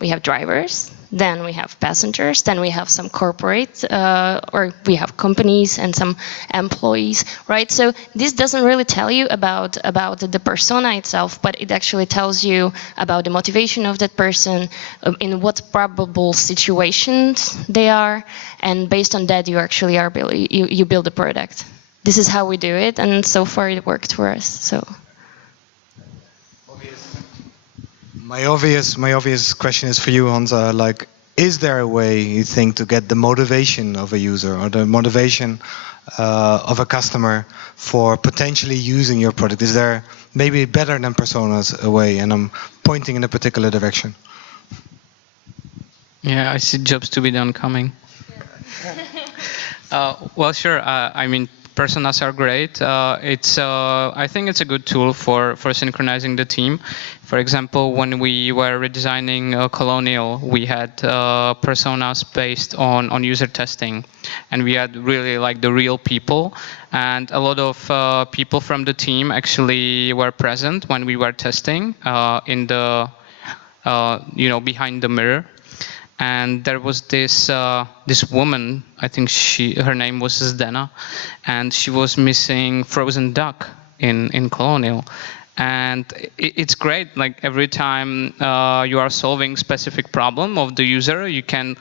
we have drivers, then we have passengers, then we have some corporate, or we have companies and some employees, right? So this doesn't really tell you about the persona itself, but it actually tells you about the motivation of that person, in what probable situations they are, and based on that you actually are you build a product. This is how we do it, and so far it worked for us. So. My obvious question is for you, Hansa. Like, is there a way you think to get the motivation of a user or the motivation of a customer for potentially using your product? Is there maybe better than personas a way? And I'm pointing in a particular direction. Yeah, I see jobs to be done coming. Well, sure. I mean, personas are great. I think it's a good tool for synchronizing the team. For example, when we were redesigning Colonial, we had personas based on user testing, and we had really like the real people, and a lot of people from the team actually were present when we were testing in the behind the mirror. And there was this woman, I think her name was Zdena, and she was missing frozen duck in Colonial. And it's great. Like every time you are solving specific problem of the user, you can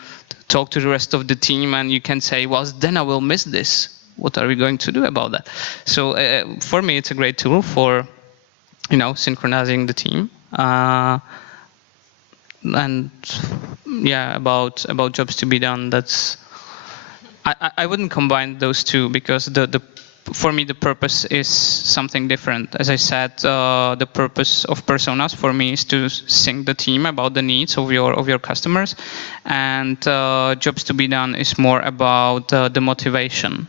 talk to the rest of the team and you can say, well, then I will miss this. What are we going to do about that? So for me, it's a great tool for, synchronizing the team. And yeah, about jobs to be done, that's I wouldn't combine those two, because for me the purpose is something different. As I said, the purpose of personas for me is to sync the team about the needs of your customers, and jobs to be done is more about the motivation.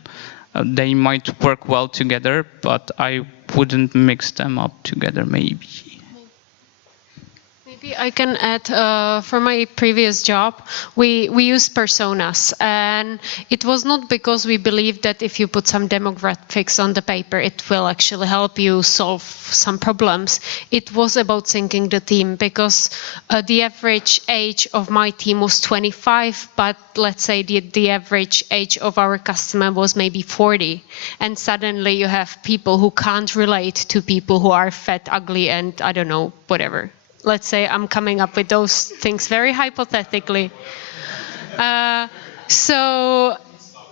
They might work well together, but I wouldn't mix them up together, maybe. Maybe I can add, for my previous job, we used personas, and it was not because we believed that if you put some demographics on the paper, it will actually help you solve some problems. It was about syncing the team, because the average age of my team was 25, but let's say the average age of our customer was maybe 40. And suddenly you have people who can't relate to people who are fat, ugly, and I don't know, whatever. Let's say I'm coming up with those things very hypothetically. So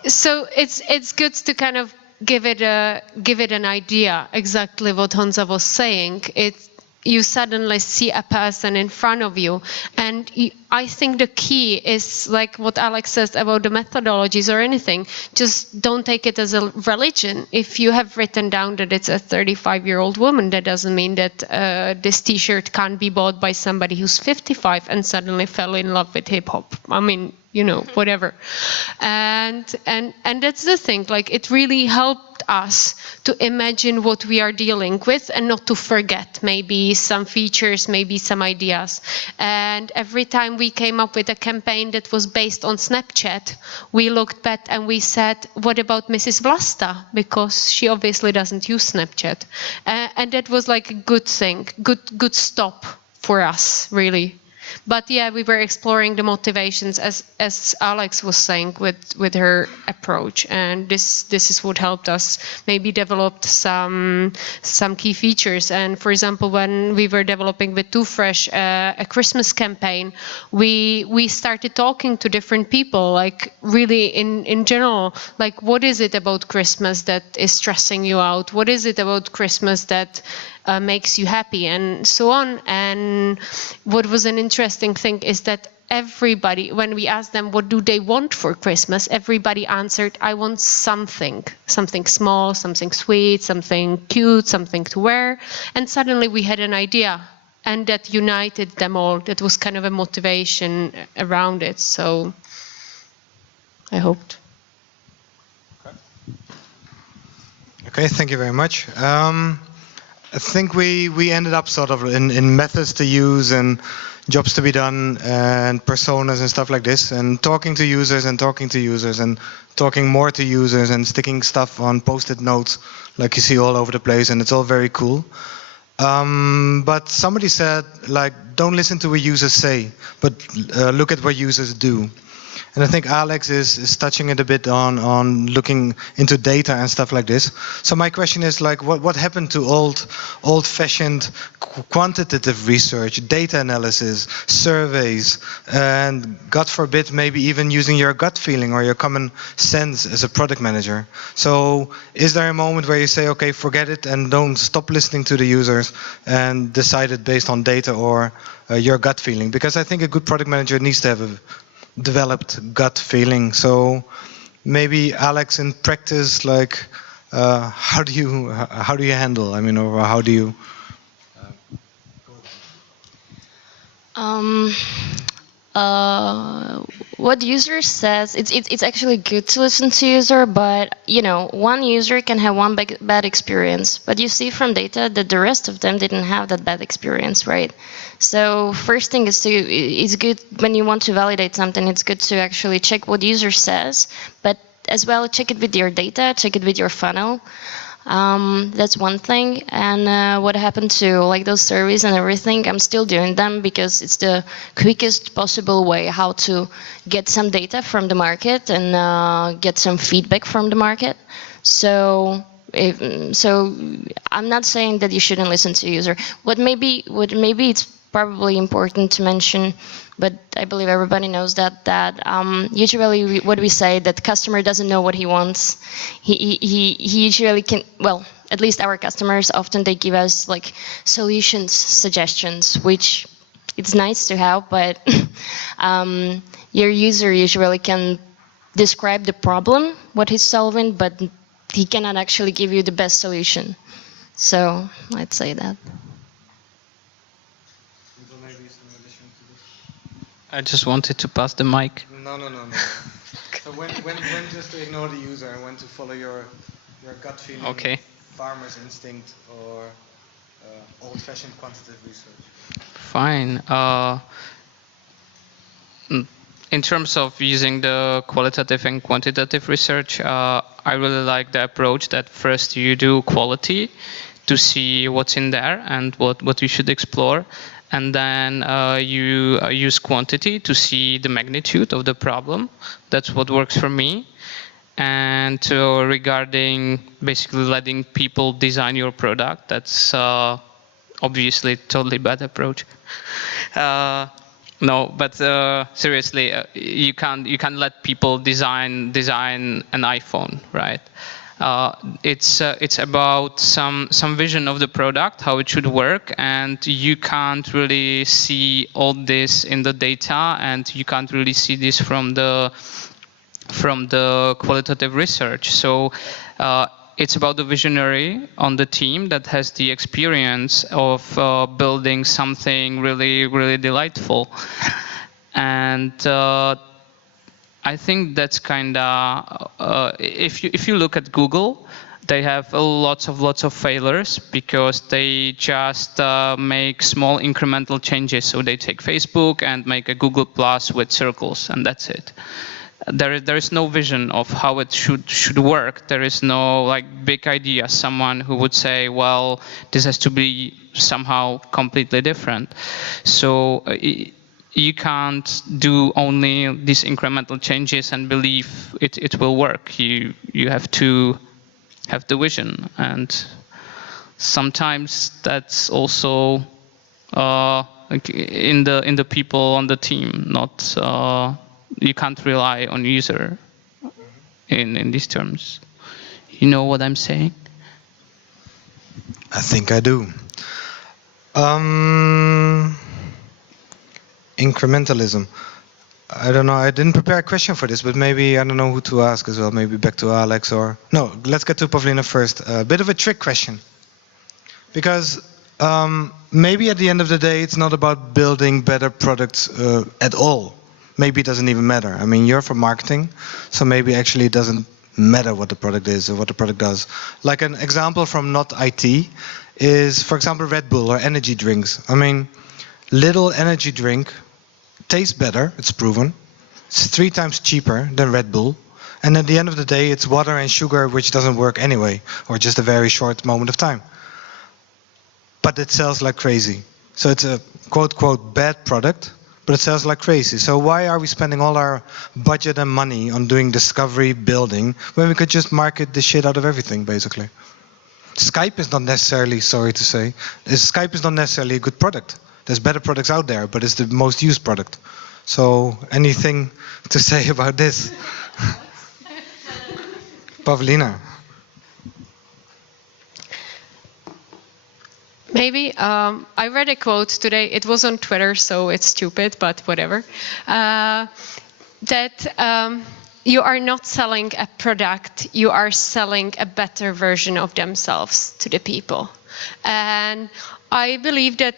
it's good to kind of give it an idea, exactly what Honza was saying. You suddenly see a person in front of you, and I think the key is like what Alex says about the methodologies or anything. Just don't take it as a religion. If you have written down that it's a 35-year-old woman, that doesn't mean that this T-shirt can't be bought by somebody who's 55 and suddenly fell in love with hip hop. I mean, whatever. And that's the thing. Like, it really helped us to imagine what we are dealing with and not to forget maybe some features, maybe some ideas. And every time we came up with a campaign that was based on Snapchat, we looked back and we said, what about Mrs. Vlasta? Because she obviously doesn't use Snapchat. And that was like a good thing, good stop for us, really. But yeah, we were exploring the motivations, as Alex was saying, with her approach, and this is what helped us maybe develop some key features. And for example, when we were developing with Too Fresh a Christmas campaign, we started talking to different people, like really in general, like what is it about Christmas that is stressing you out? What is it about Christmas that makes you happy, and so on. And what was an interesting thing is that everybody, when we asked them what do they want for Christmas, everybody answered, I want something small, something sweet, something cute, something to wear. And suddenly we had an idea, and that united them all. That was kind of a motivation around it. So I hoped. Okay, thank you very much. I think we ended up sort of in methods to use and jobs to be done and personas and stuff like this, and talking to users and talking to users and talking more to users and sticking stuff on post-it notes like you see all over the place, and it's all very cool. But somebody said, like, don't listen to what users say, but look at what users do. And I think Alex is touching it a bit on looking into data and stuff like this. So my question is, like, what happened to old-fashioned quantitative research, data analysis, surveys, and God forbid, maybe even using your gut feeling or your common sense as a product manager? So is there a moment where you say, okay, forget it and don't stop listening to the users and decide it based on data or your gut feeling? Because I think a good product manager needs to have a developed gut feeling. So maybe Alex, in practice, like how do you handle? I mean, or how do you? What user says, it's actually good to listen to user, but one user can have one bad experience, but you see from data that the rest of them didn't have that bad experience, right? So first thing is it's good when you want to validate something, it's good to actually check what user says, but as well check it with your data, check it with your funnel. That's one thing. And what happened to like those surveys and everything, I'm still doing them because it's the quickest possible way how to get some data from the market and get some feedback from the market. So So I'm not saying that you shouldn't listen to user. What maybe it's probably important to mention, but I believe everybody knows that usually what we say, that customer doesn't know what he wants. He usually can, well, at least our customers often, they give us like solutions, suggestions, which it's nice to have, but your user usually can describe the problem, what he's solving, but he cannot actually give you the best solution. So I'd say that. I just wanted to pass the mic. No. So when just to ignore the user and when to follow your gut feeling, Okay. farmer's instinct, or old-fashioned quantitative research. Fine. In terms of using the qualitative and quantitative research, I really like the approach that first you do quality to see what's in there and what you should explore. And then you use quantity to see the magnitude of the problem. That's what works for me. And regarding basically letting people design your product, that's obviously a totally bad approach. No, but seriously, you can't let people design an iPhone, right? It's about some vision of the product, how it should work, and you can't really see all this in the data, and you can't really see this from the qualitative research. So it's about the visionary on the team that has the experience of building something really, really delightful. And I think that's kind of, if you look at Google, they have lots of failures because they just make small incremental changes. So they take Facebook and make a Google Plus with circles, and that's it. There is no vision of how it should work. There is no like big idea. Someone who would say, well, this has to be somehow completely different. So you can't do only these incremental changes and believe it will work. You have to have the vision, and sometimes that's also like in the people on the team. Not you can't rely on user in these terms. You know what I'm saying? I think I do. Incrementalism. I don't know. I didn't prepare a question for this, but maybe I don't know who to ask as well. Maybe back to Alex or no. Let's get to Pavlina first. A bit of a trick question, because maybe at the end of the day, it's not about building better products at all. Maybe it doesn't even matter. I mean, you're from marketing, so maybe actually it doesn't matter what the product is or what the product does. Like an example from not IT is, for example, Red Bull or energy drinks. I mean, little energy drink tastes better, it's proven. It's 3 times cheaper than Red Bull. And at the end of the day, it's water and sugar, which doesn't work anyway, or just a very short moment of time. But it sells like crazy. So it's a quote-quote bad product, but it sells like crazy. So why are we spending all our budget and money on doing discovery building when we could just market the shit out of everything, basically? Skype is not necessarily, sorry to say, Skype is not necessarily a good product. There's better products out there, but it's the most used product. So anything to say about this? Pavlina. Maybe. I read a quote today. It was on Twitter, so it's stupid, but whatever. That you are not selling a product, you are selling a better version of themselves to the people. And I believe that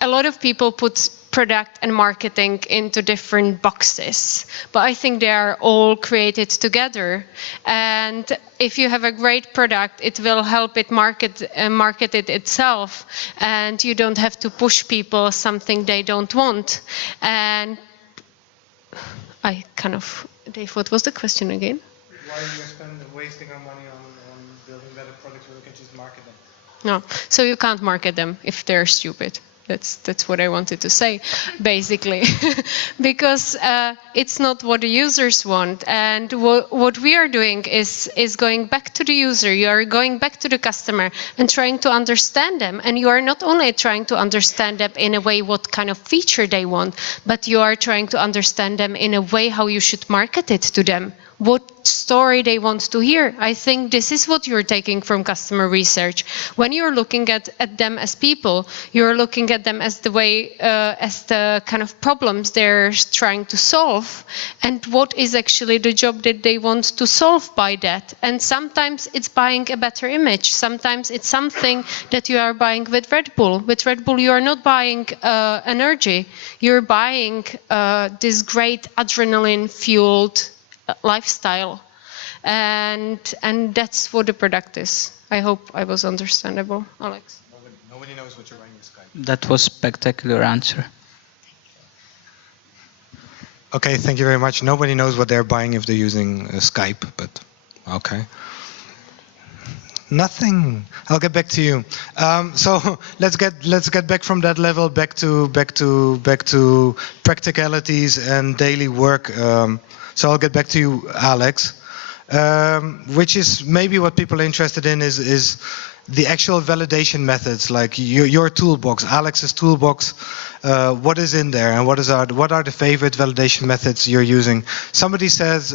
a lot of people put product and marketing into different boxes, but I think they are all created together. And if you have a great product, it will help it market it itself, and you don't have to push people something they don't want. And I kind of, Dave, what was the question again? Why are we wasting our money on building better products when we can just market them? No, so you can't market them if they're stupid. That's what I wanted to say, basically, because it's not what the users want. And what we are doing is going back to the user. You are going back to the customer and trying to understand them. And you are not only trying to understand them in a way what kind of feature they want, but you are trying to understand them in a way how you should market it to them. What story they want to hear. I think this is what you're taking from customer research. When you're looking at them as people, you're looking at them as the way, as the kind of problems they're trying to solve, and what is actually the job that they want to solve by that. And sometimes it's buying a better image. Sometimes it's something that you are buying with Red Bull. With Red Bull, you are not buying energy. You're buying this great adrenaline-fueled lifestyle, and that's what the product is. I hope I was understandable, Alex. Nobody knows what you're buying your Skype. That was spectacular answer. Okay, thank you very much. Nobody knows what they're buying if they're using Skype, but okay. Nothing. I'll get back to you. So let's get back from that level back to practicalities and daily work. So I'll get back to you, Alex. Which is maybe what people are interested in is the actual validation methods, like your toolbox, Alex's toolbox. What is in there, and what are the favorite validation methods you're using? Somebody says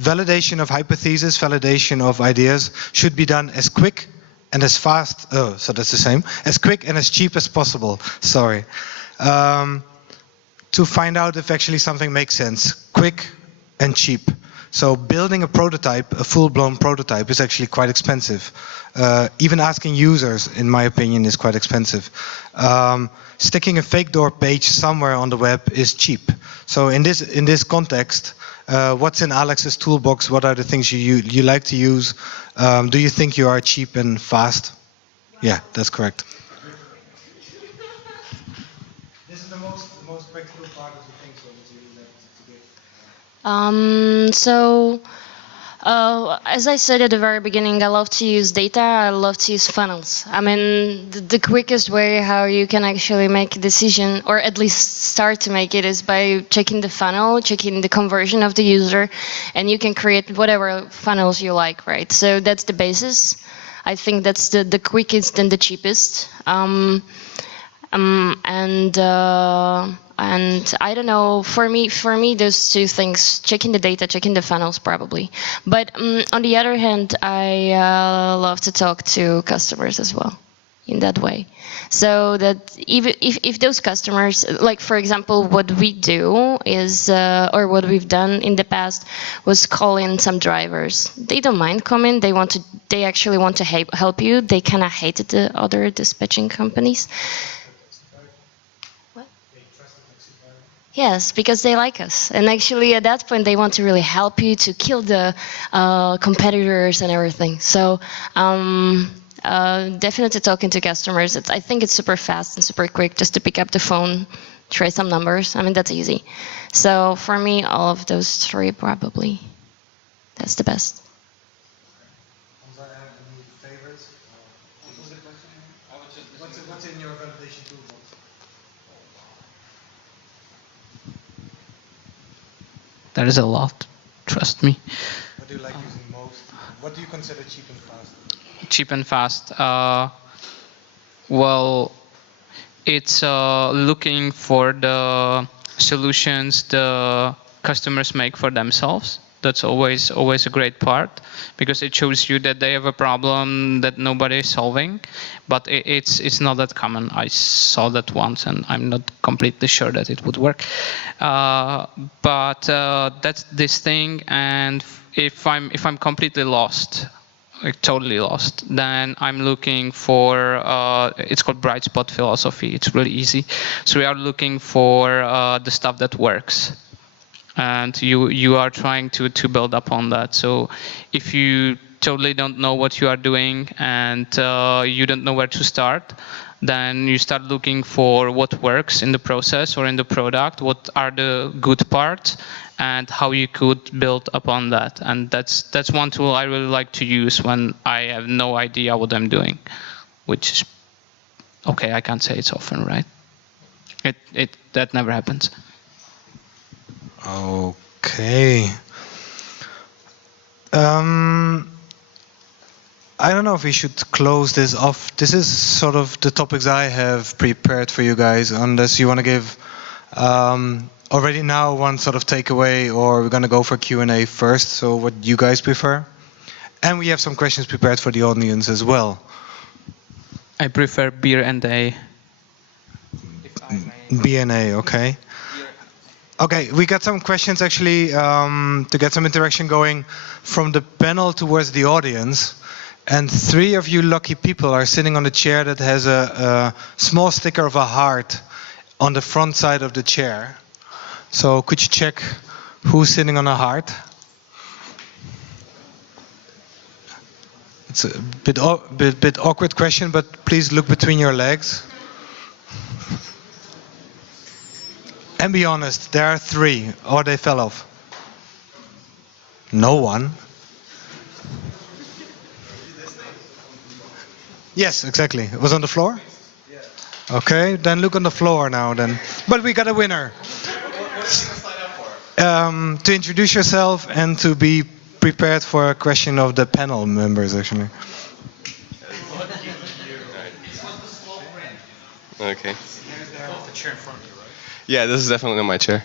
validation of hypotheses, validation of ideas should be done as quick and as fast. Oh, so that's the same. As quick and as cheap as possible. Sorry. To find out if actually something makes sense, quick and cheap. So building a prototype, a full-blown prototype, is actually quite expensive. Even asking users, in my opinion, is quite expensive. Sticking a fake door page somewhere on the web is cheap. So in this context, what's in Alex's toolbox? What are the things you like to use? Do you think you are cheap and fast? Yeah, that's correct. This is the most practical part of the thing, so that you like to give. As I said at the very beginning, I love to use data, I love to use funnels. I mean, the quickest way how you can actually make a decision, or at least start to make it, is by checking the funnel, checking the conversion of the user, and you can create whatever funnels you like, right? So that's the basis. I think that's the quickest and the cheapest. And I don't know, for me, those two things, checking the data, checking the funnels, probably. But on the other hand, I love to talk to customers as well in that way. So that even if those customers, like for example, what we do is, or what we've done in the past was call in some drivers. They don't mind coming, they actually want to help you. They kind of hated the other dispatching companies. Yes, because they like us. And actually at that point they want to really help you to kill the competitors and everything. So definitely talking to customers. I think it's super fast and super quick just to pick up the phone, try some numbers. I mean, that's easy. So for me, all of those three probably. That's the best. Favorites? What's in your validation toolbox? There is a lot, trust me. What do you like using most? What do you consider cheap and fast? Cheap and fast. Well, it's looking for the solutions the customers make for themselves. That's always a great part, because it shows you that they have a problem that nobody is solving, but it's not that common. I saw that once, and I'm not completely sure that it would work. But that's this thing, and if I'm completely lost, like totally lost, then I'm looking for, it's called bright spot philosophy. It's really easy. So we are looking for the stuff that works, and you are trying to build up on that. So if you totally don't know what you are doing and you don't know where to start, then you start looking for what works in the process or in the product, what are the good parts, and how you could build upon that. And that's one tool I really like to use when I have no idea what I'm doing, which is Okay, I can't say it's often, right? That never happens. Okay. I don't know if we should close this off. This is sort of the topics I have prepared for you guys, unless you want to give already now one sort of takeaway, or we're going to go for Q&A first, so what you guys prefer. And we have some questions prepared for the audience as well. I prefer beer and a. B&A, okay. Okay, we got some questions actually to get some interaction going from the panel towards the audience. And 3 of you lucky people are sitting on a chair that has a small sticker of a heart on the front side of the chair. So could you check who's sitting on a heart? It's a bit awkward question, but please look between your legs. And be honest, there are 3, or they fell off. No one. Yes, exactly. It was on the floor? Okay, then look on the floor now then. But we got a winner. To introduce yourself and to be prepared for a question of the panel members actually. Okay. Yeah, this is definitely not my chair.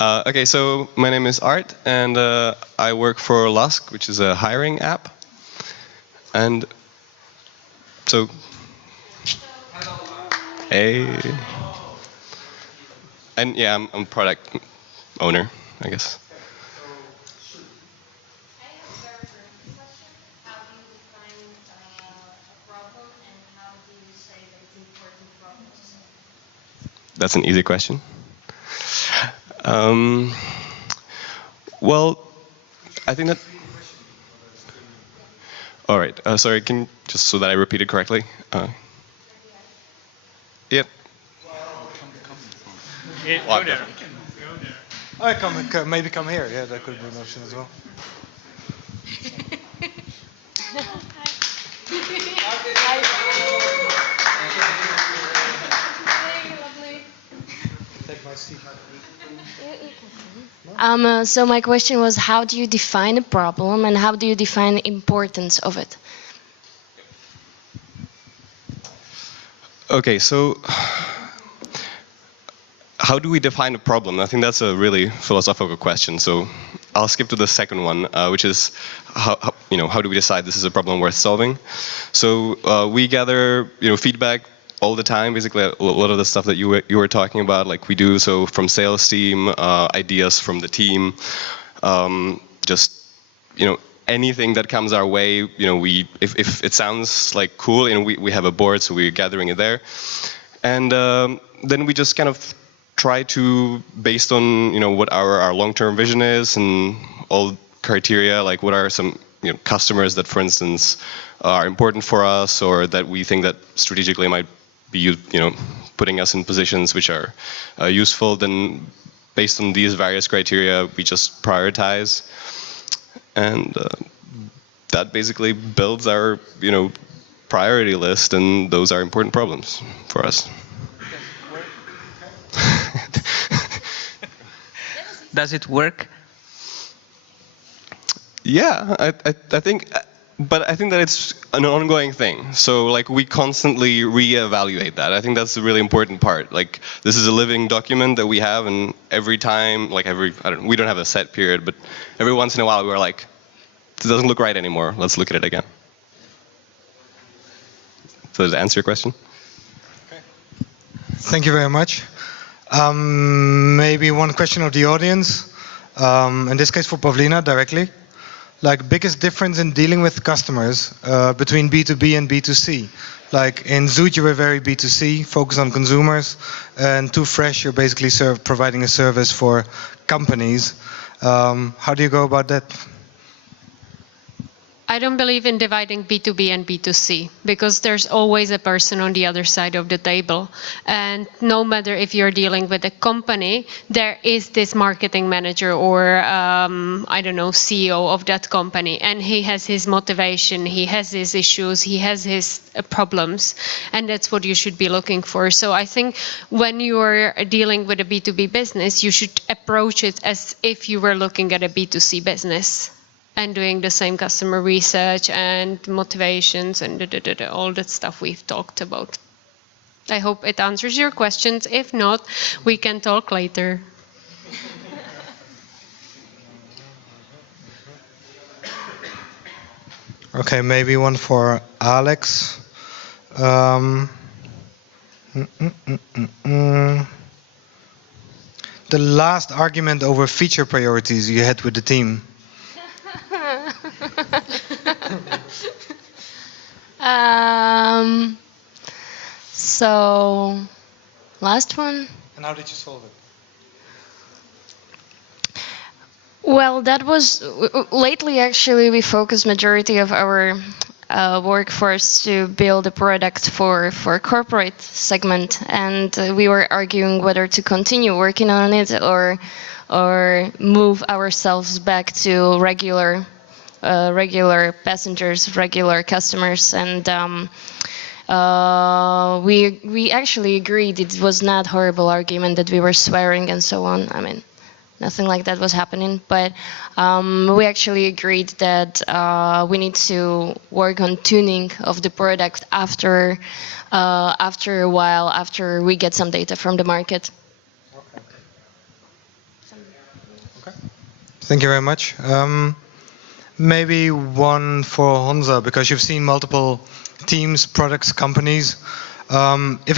Okay, so my name is Art, and I work for Lusk, which is a hiring app. And so, hey, and yeah, I'm product owner, I guess. That's an easy question. Well, I think that. All right. Sorry. Can just so that I repeat it correctly. Yep. Go there. Maybe come here. Yeah, that could be an option as well. Take my seat. So my question was, how do you define a problem and how do you define the importance of it? Okay, so how do we define a problem? I think that's a really philosophical question. So I'll skip to the second one, which is how do we decide this is a problem worth solving? So we gather feedback all the time, basically a lot of the stuff that you were talking about, like we do. So from sales team, ideas from the team, just anything that comes our way, we if it sounds like cool, we have a board, so we're gathering it there, and then we just kind of try to, based on what our long-term vision is and all criteria, like what are some customers that, for instance, are important for us, or that we think that strategically might be putting us in positions which are useful. Then based on these various criteria, we just prioritize, and that basically builds our priority list, and those are important problems for us. Does it work? Yeah, I think, but I think that it's an ongoing thing. So like we constantly reevaluate that. I think that's the really important part. Like this is a living document that we have, and every time, like we don't have a set period, but every once in a while we're like, it doesn't look right anymore. Let's look at it again. So does that answer your question? Okay. Thank you very much. Maybe one question of the audience. In this case for Pavlina directly. Like biggest difference in dealing with customers between B2B and B2C. Like in Zoot, you were very B2C, focused on consumers, and Too Fresh, you're basically providing a service for companies. How do you go about that? I don't believe in dividing B2B and B2C because there's always a person on the other side of the table. And no matter if you're dealing with a company, there is this marketing manager or, I don't know, CEO of that company. And he has his motivation, he has his issues, he has his problems. And that's what you should be looking for. So I think when you're dealing with a B2B business, you should approach it as if you were looking at a B2C business and doing the same customer research and motivations and all that stuff we've talked about. I hope it answers your questions. If not, we can talk later. Okay, maybe one for Alex. Um, mm, mm, mm, mm, mm. The last argument over feature priorities you had with the team. So, last one. And how did you solve it? Well, that was lately. Actually, we focus majority of our workforce to build a product for corporate segment, and we were arguing whether to continue working on it or move ourselves back to regular passengers, regular customers, and we actually agreed it was not horrible argument that we were swearing and so on. I mean, nothing like that was happening, but we actually agreed that we need to work on tuning of the product after a while, after we get some data from the market. Okay. Thank you very much. Maybe one for Honza, because you've seen multiple teams, products, companies. If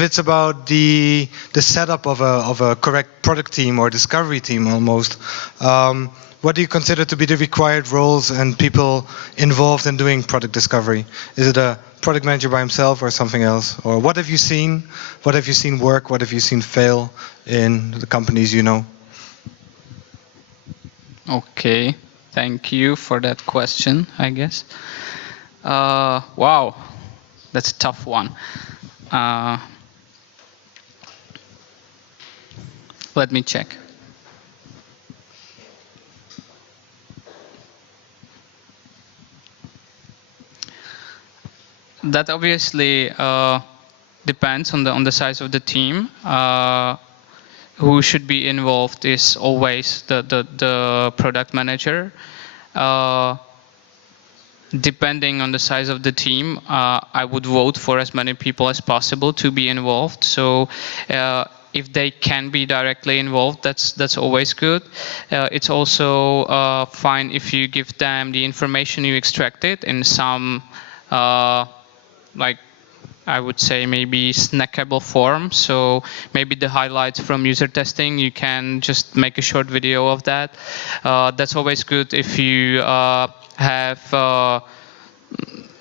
it's about the setup of a correct product team or discovery team almost, what do you consider to be the required roles and people involved in doing product discovery? Is it a product manager by himself or something else? Or what have you seen? What have you seen work? What have you seen fail in the companies you know? Okay, thank you for that question, I guess. Wow, that's a tough one. Let me check. That obviously depends on the size of the team. Who should be involved is always the product manager. Depending on the size of the team, I would vote for as many people as possible to be involved. So if they can be directly involved, that's always good. It's also fine if you give them the information you extracted in some like I would say maybe snackable form. So maybe the highlights from user testing, you can just make a short video of that. That's always good if you have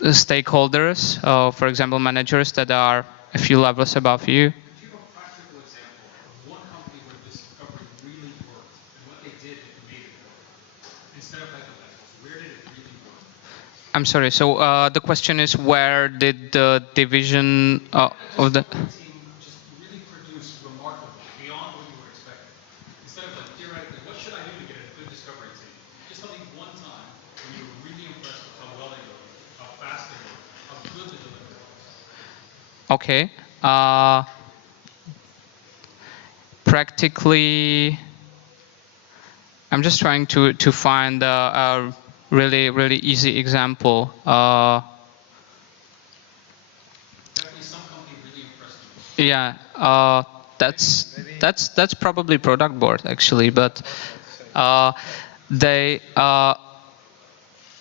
stakeholders, for example, managers that are a few levels above you. I'm sorry, so the question is where did the division of the... Okay. Practically, I'm just trying to find a really easy example. Yeah, that's probably product board actually, but they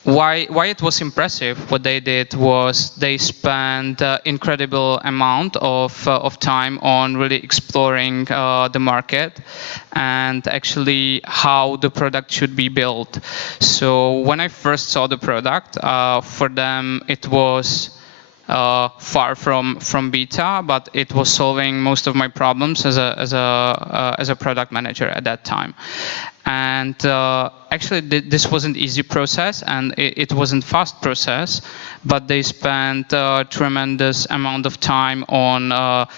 why it was impressive what they did was they spent incredible amount of time on really exploring the market and actually how the product should be built. So when I first saw the product, for them it was far from beta, but it was solving most of my problems as a product manager at that time. And actually, this wasn't easy process, and it wasn't fast process, but they spent a tremendous amount of time on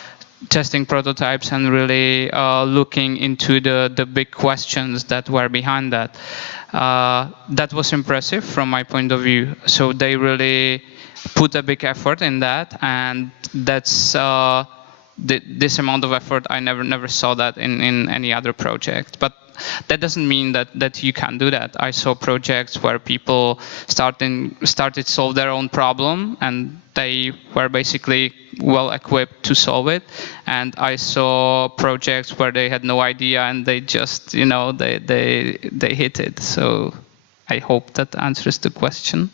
testing prototypes and really looking into the big questions that were behind that. That was impressive from my point of view. So they really put a big effort in that, and that's this amount of effort. I never saw that in any other project. But that doesn't mean that you can't do that. I saw projects where people started solve their own problem, and they were basically well equipped to solve it. And I saw projects where they had no idea, and they just they hit it. So I hope that answers the question.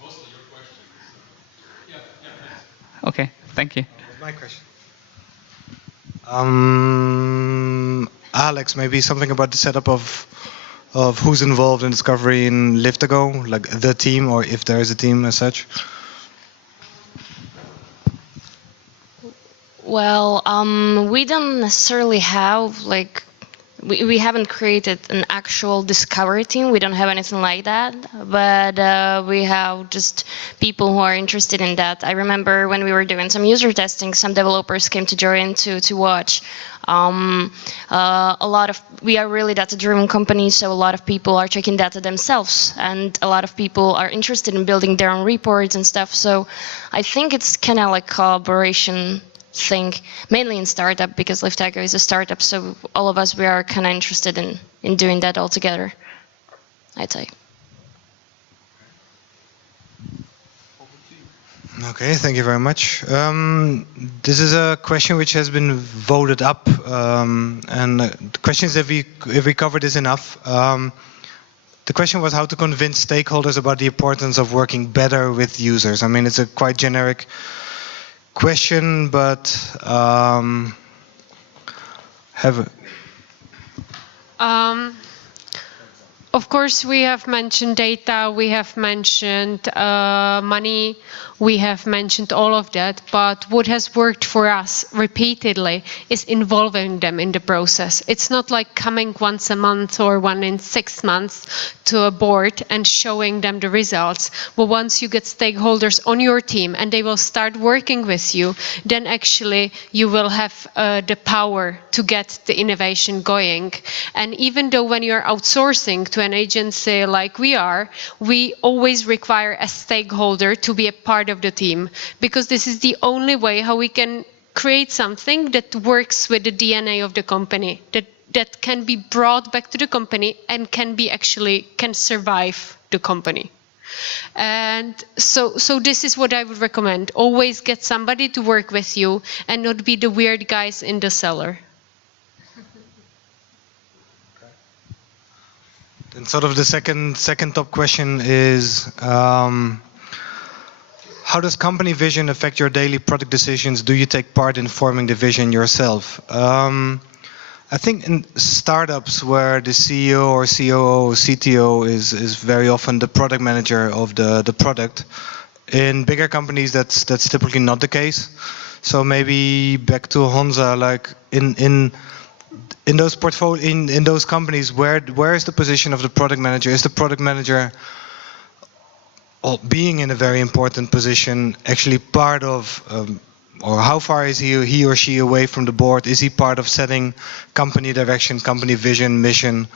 Mostly your question. So. Yeah, Okay, thank you. My question. Alex, maybe something about the setup of who's involved in discovery in Liftago, like the team, or if there is a team as such. Well, we don't necessarily have like we haven't created an actual discovery team. We don't have anything like that, but we have just people who are interested in that. I remember when we were doing some user testing, some developers came to join to watch. We are really data-driven company, so a lot of people are checking data themselves, and a lot of people are interested in building their own reports and stuff. So I think it's kind of like collaboration thing, mainly in startup, because Liftago is a startup, so all of us, we are kind of interested in doing that all together, I'd say. Okay, thank you very much. This is a question which has been voted up, and the question is if we cover this enough. The question was how to convince stakeholders about the importance of working better with users. I mean, it's a quite generic question, but Of course, we have mentioned data, we have mentioned money, we have mentioned all of that, but what has worked for us repeatedly is involving them in the process. It's not like coming once a month or one in 6 months to a board and showing them the results. But once you get stakeholders on your team and they will start working with you, then actually you will have the power to get the innovation going. And even though when you're outsourcing to an agency like we are, we always require a stakeholder to be a part of the team, because this is the only way how we can create something that works with the DNA of the company, that can be brought back to the company and can survive the company. And so this is what I would recommend. Always get somebody to work with you and not be the weird guys in the cellar. And sort of the second top question is, how does company vision affect your daily product decisions? Do you take part in forming the vision yourself? I think in startups where the CEO or COO or CTO is very often the product manager of the product, in bigger companies that's typically not the case. So maybe back to Honza, like in those in those companies, where is the position of the product manager? Is the product manager, being in a very important position, actually part of, or how far is he or she away from the board? Is he part of setting company direction, company vision, mission,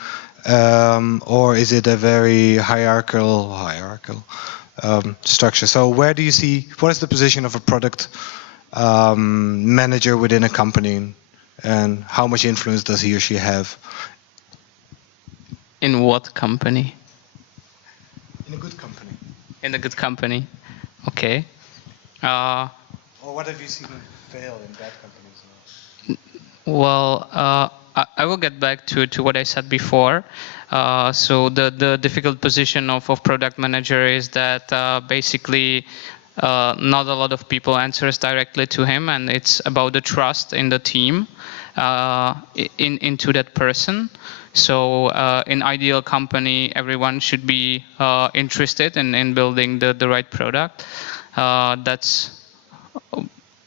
or is it a very hierarchical structure? So where do you see, what is the position of a product manager within a company, and how much influence does he or she have? In what company? In a good company. In a good company. Okay. Or what have you seen fail in bad companies? Well, I will get back to what I said before. So the difficult position of product manager is that basically not a lot of people answers directly to him, and it's about the trust in the team into that person. So in ideal company, everyone should be interested in building the right product.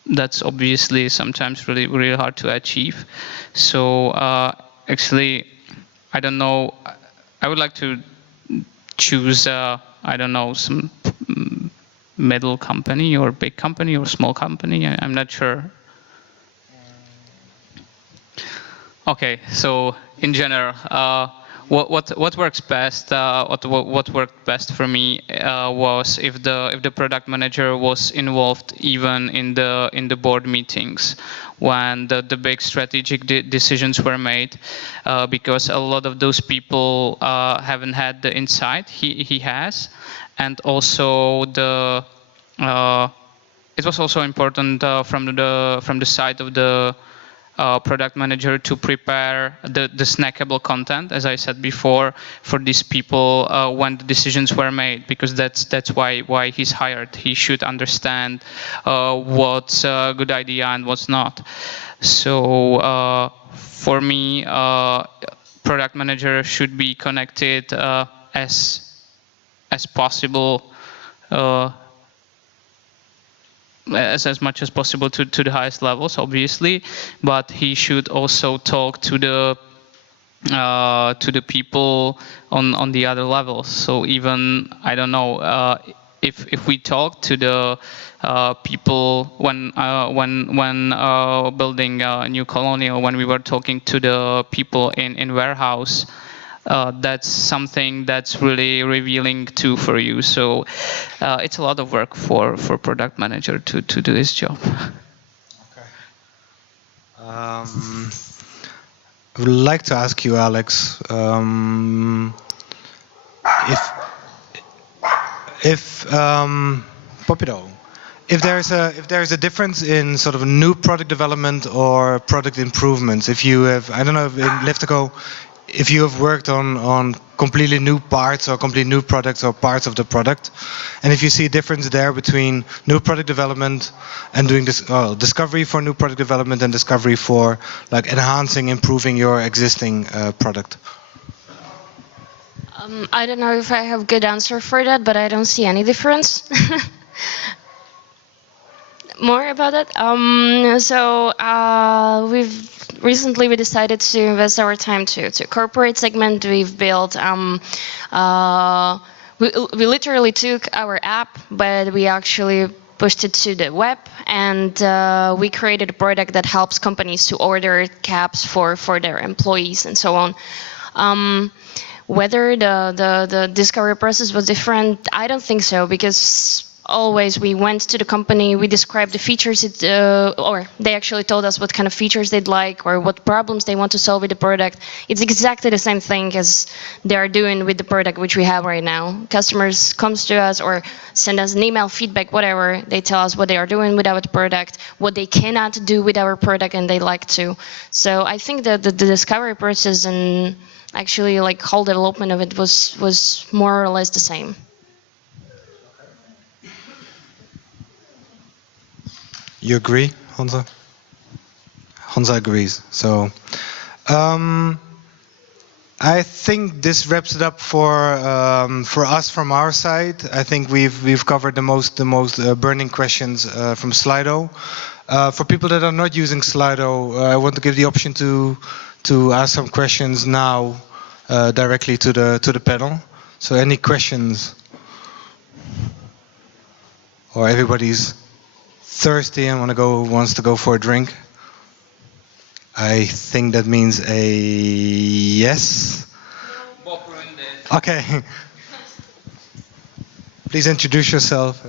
That's obviously sometimes really hard to achieve. So actually, I don't know. I would like to choose I don't know, some middle company or big company or small company. I'm not sure. Okay, so in general, what works best? What worked best for me was if the product manager was involved even in the board meetings when the big strategic decisions were made, because a lot of those people haven't had the insight he has, and also it was also important from the side of the product manager to prepare the snackable content, as I said before, for these people when the decisions were made, because that's why he's hired. He should understand what's a good idea and what's not. So for me, product manager should be connected as possible. As much as possible to the highest levels, obviously, but he should also talk to the people on the other levels. So even, I don't know, if we talk to the people when building a new colony, or when we were talking to the people in warehouse, that's something that's really revealing too for you. So it's a lot of work for product manager to do his job. Okay. I would like to ask you, Alex, if Popido, if there's a difference in sort of new product development or product improvements. If you have, I don't know, if in Liftago, if you have worked on completely new parts or completely new products or parts of the product, and if you see a difference there between new product development and doing this discovery for new product development and discovery for like enhancing, improving your existing product. I don't know if I have a good answer for that, but I don't see any difference. More about it. We've recently decided to invest our time to corporate segment. We've built we literally took our app, but we actually pushed it to the web, and we created a product that helps companies to order cabs for their employees and so on. Whether the discovery process was different, I don't think so, because always we went to the company, we described the features, or they actually told us what kind of features they'd like or what problems they want to solve with the product. It's exactly the same thing as they are doing with the product which we have right now. Customers comes to us or send us an email, feedback, whatever. They tell us what they are doing with our product, what they cannot do with our product, and they like to. So I think that the discovery process and actually like whole development of it was more or less the same. You agree, Hansa? Hansa agrees. So I think this wraps it up for us from our side. I think we've covered the most burning questions from Slido. For people that are not using Slido, I want to give the option to ask some questions now directly to the panel. So any questions? Or everybody's thirsty and wants to go for a drink? I think that means a yes. Okay. Please introduce yourself.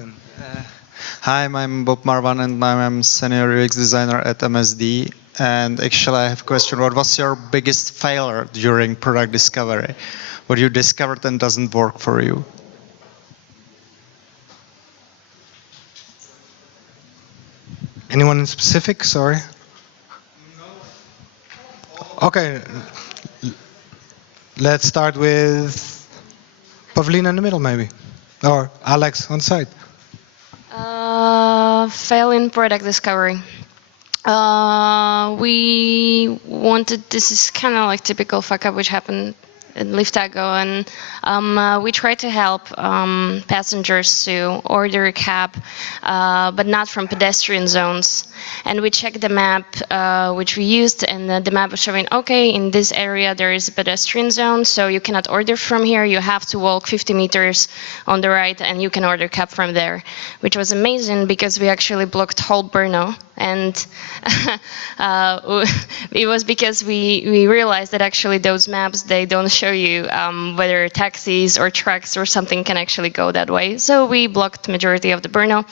Hi, I'm Bob Marwan, and I'm senior UX designer at MSD. And actually, I have a question. What was your biggest failure during product discovery? What you discovered and doesn't work for you? Anyone in specific? Sorry. Okay. Let's start with Pavlina in the middle, maybe, or Alex on side. Fail in product discovery. We wanted, this is kind of like typical fuck up which happened in Liftago, and we tried to help passengers to order a cab, but not from pedestrian zones. And we checked the map which we used, and the map was showing, okay, in this area there is a pedestrian zone, so you cannot order from here, you have to walk 50 meters on the right and you can order cab from there, which was amazing because we actually blocked whole Brno. And it was because we realized that actually those maps, they don't show you whether taxis or trucks or something can actually go that way. So we blocked majority of the Brno.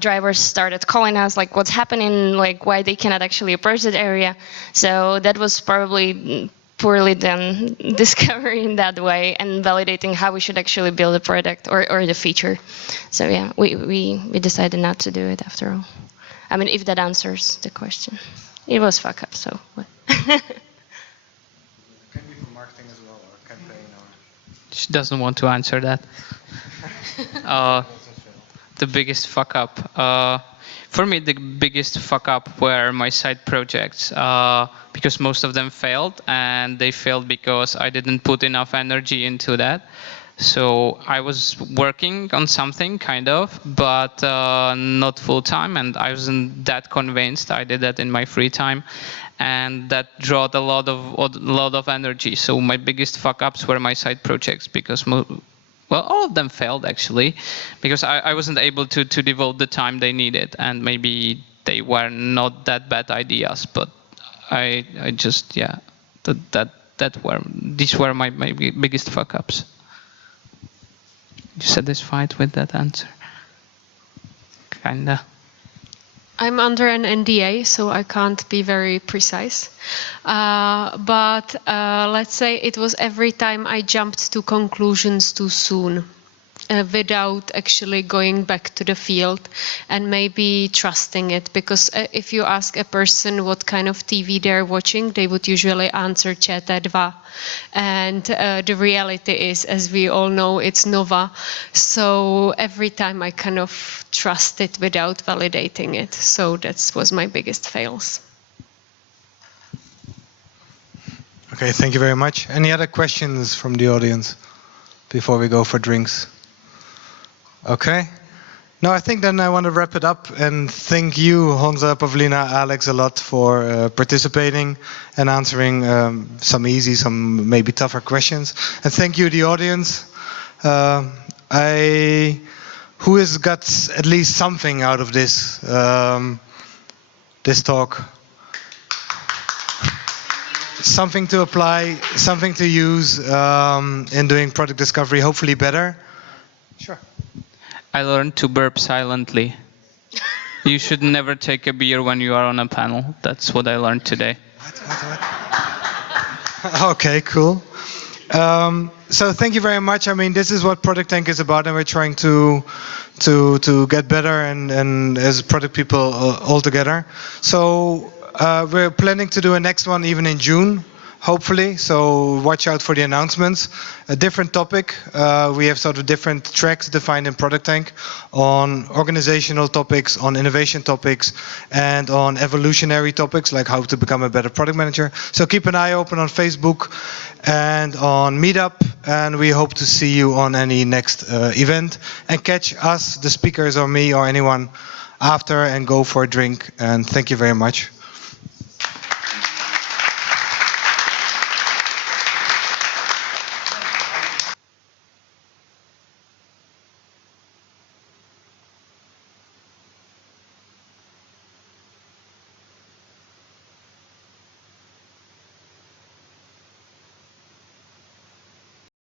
Drivers started calling us like, what's happening, like why they cannot actually approach that area. So that was probably poorly done discovery in that way and validating how we should actually build a product or the feature. So yeah, we decided not to do it after all. I mean, if that answers the question. It was fuck up, so what? Can be for marketing as well, or campaign, or... She doesn't want to answer that. The biggest fuck up. For me, the biggest fuck up were my side projects, because most of them failed, and they failed because I didn't put enough energy into that. So I was working on something, kind of, but not full time, and I wasn't that convinced. I did that in my free time, and that drawed a lot of energy. So my biggest fuck ups were my side projects, because well, all of them failed actually, because I wasn't able to devote the time they needed, and maybe they were not that bad ideas, but I just, yeah, these were my biggest fuck ups. You satisfied with that answer? Kinda. I'm under an NDA, so I can't be very precise. But let's say it was every time I jumped to conclusions too soon, without actually going back to the field and maybe trusting it. Because if you ask a person what kind of TV they're watching, they would usually answer ČT2. And the reality is, as we all know, it's Nova. So every time I kind of trust it without validating it. So that was my biggest fails. Okay, thank you very much. Any other questions from the audience before we go for drinks? Okay. No, I think then I want to wrap it up and thank you, Honza, Pavlina, Alex, a lot for participating and answering some easy, some maybe tougher questions. And thank you, the audience. Who has got at least something out of this this talk? Something to apply, something to use in doing product discovery, hopefully better. Sure. I learned to burp silently. You should never take a beer when you are on a panel. That's what I learned today. What? Okay, cool. So thank you very much. I mean, this is what ProductTank is about, and we're trying to get better and as product people all together. So we're planning to do a next one even in June, hopefully. So watch out for the announcements. A different topic. We have sort of different tracks defined in ProductTank on organizational topics, on innovation topics, and on evolutionary topics like how to become a better product manager. So keep an eye open on Facebook and on Meetup, and we hope to see you on any next event. And catch us, the speakers, or me, or anyone after, and go for a drink. And thank you very much.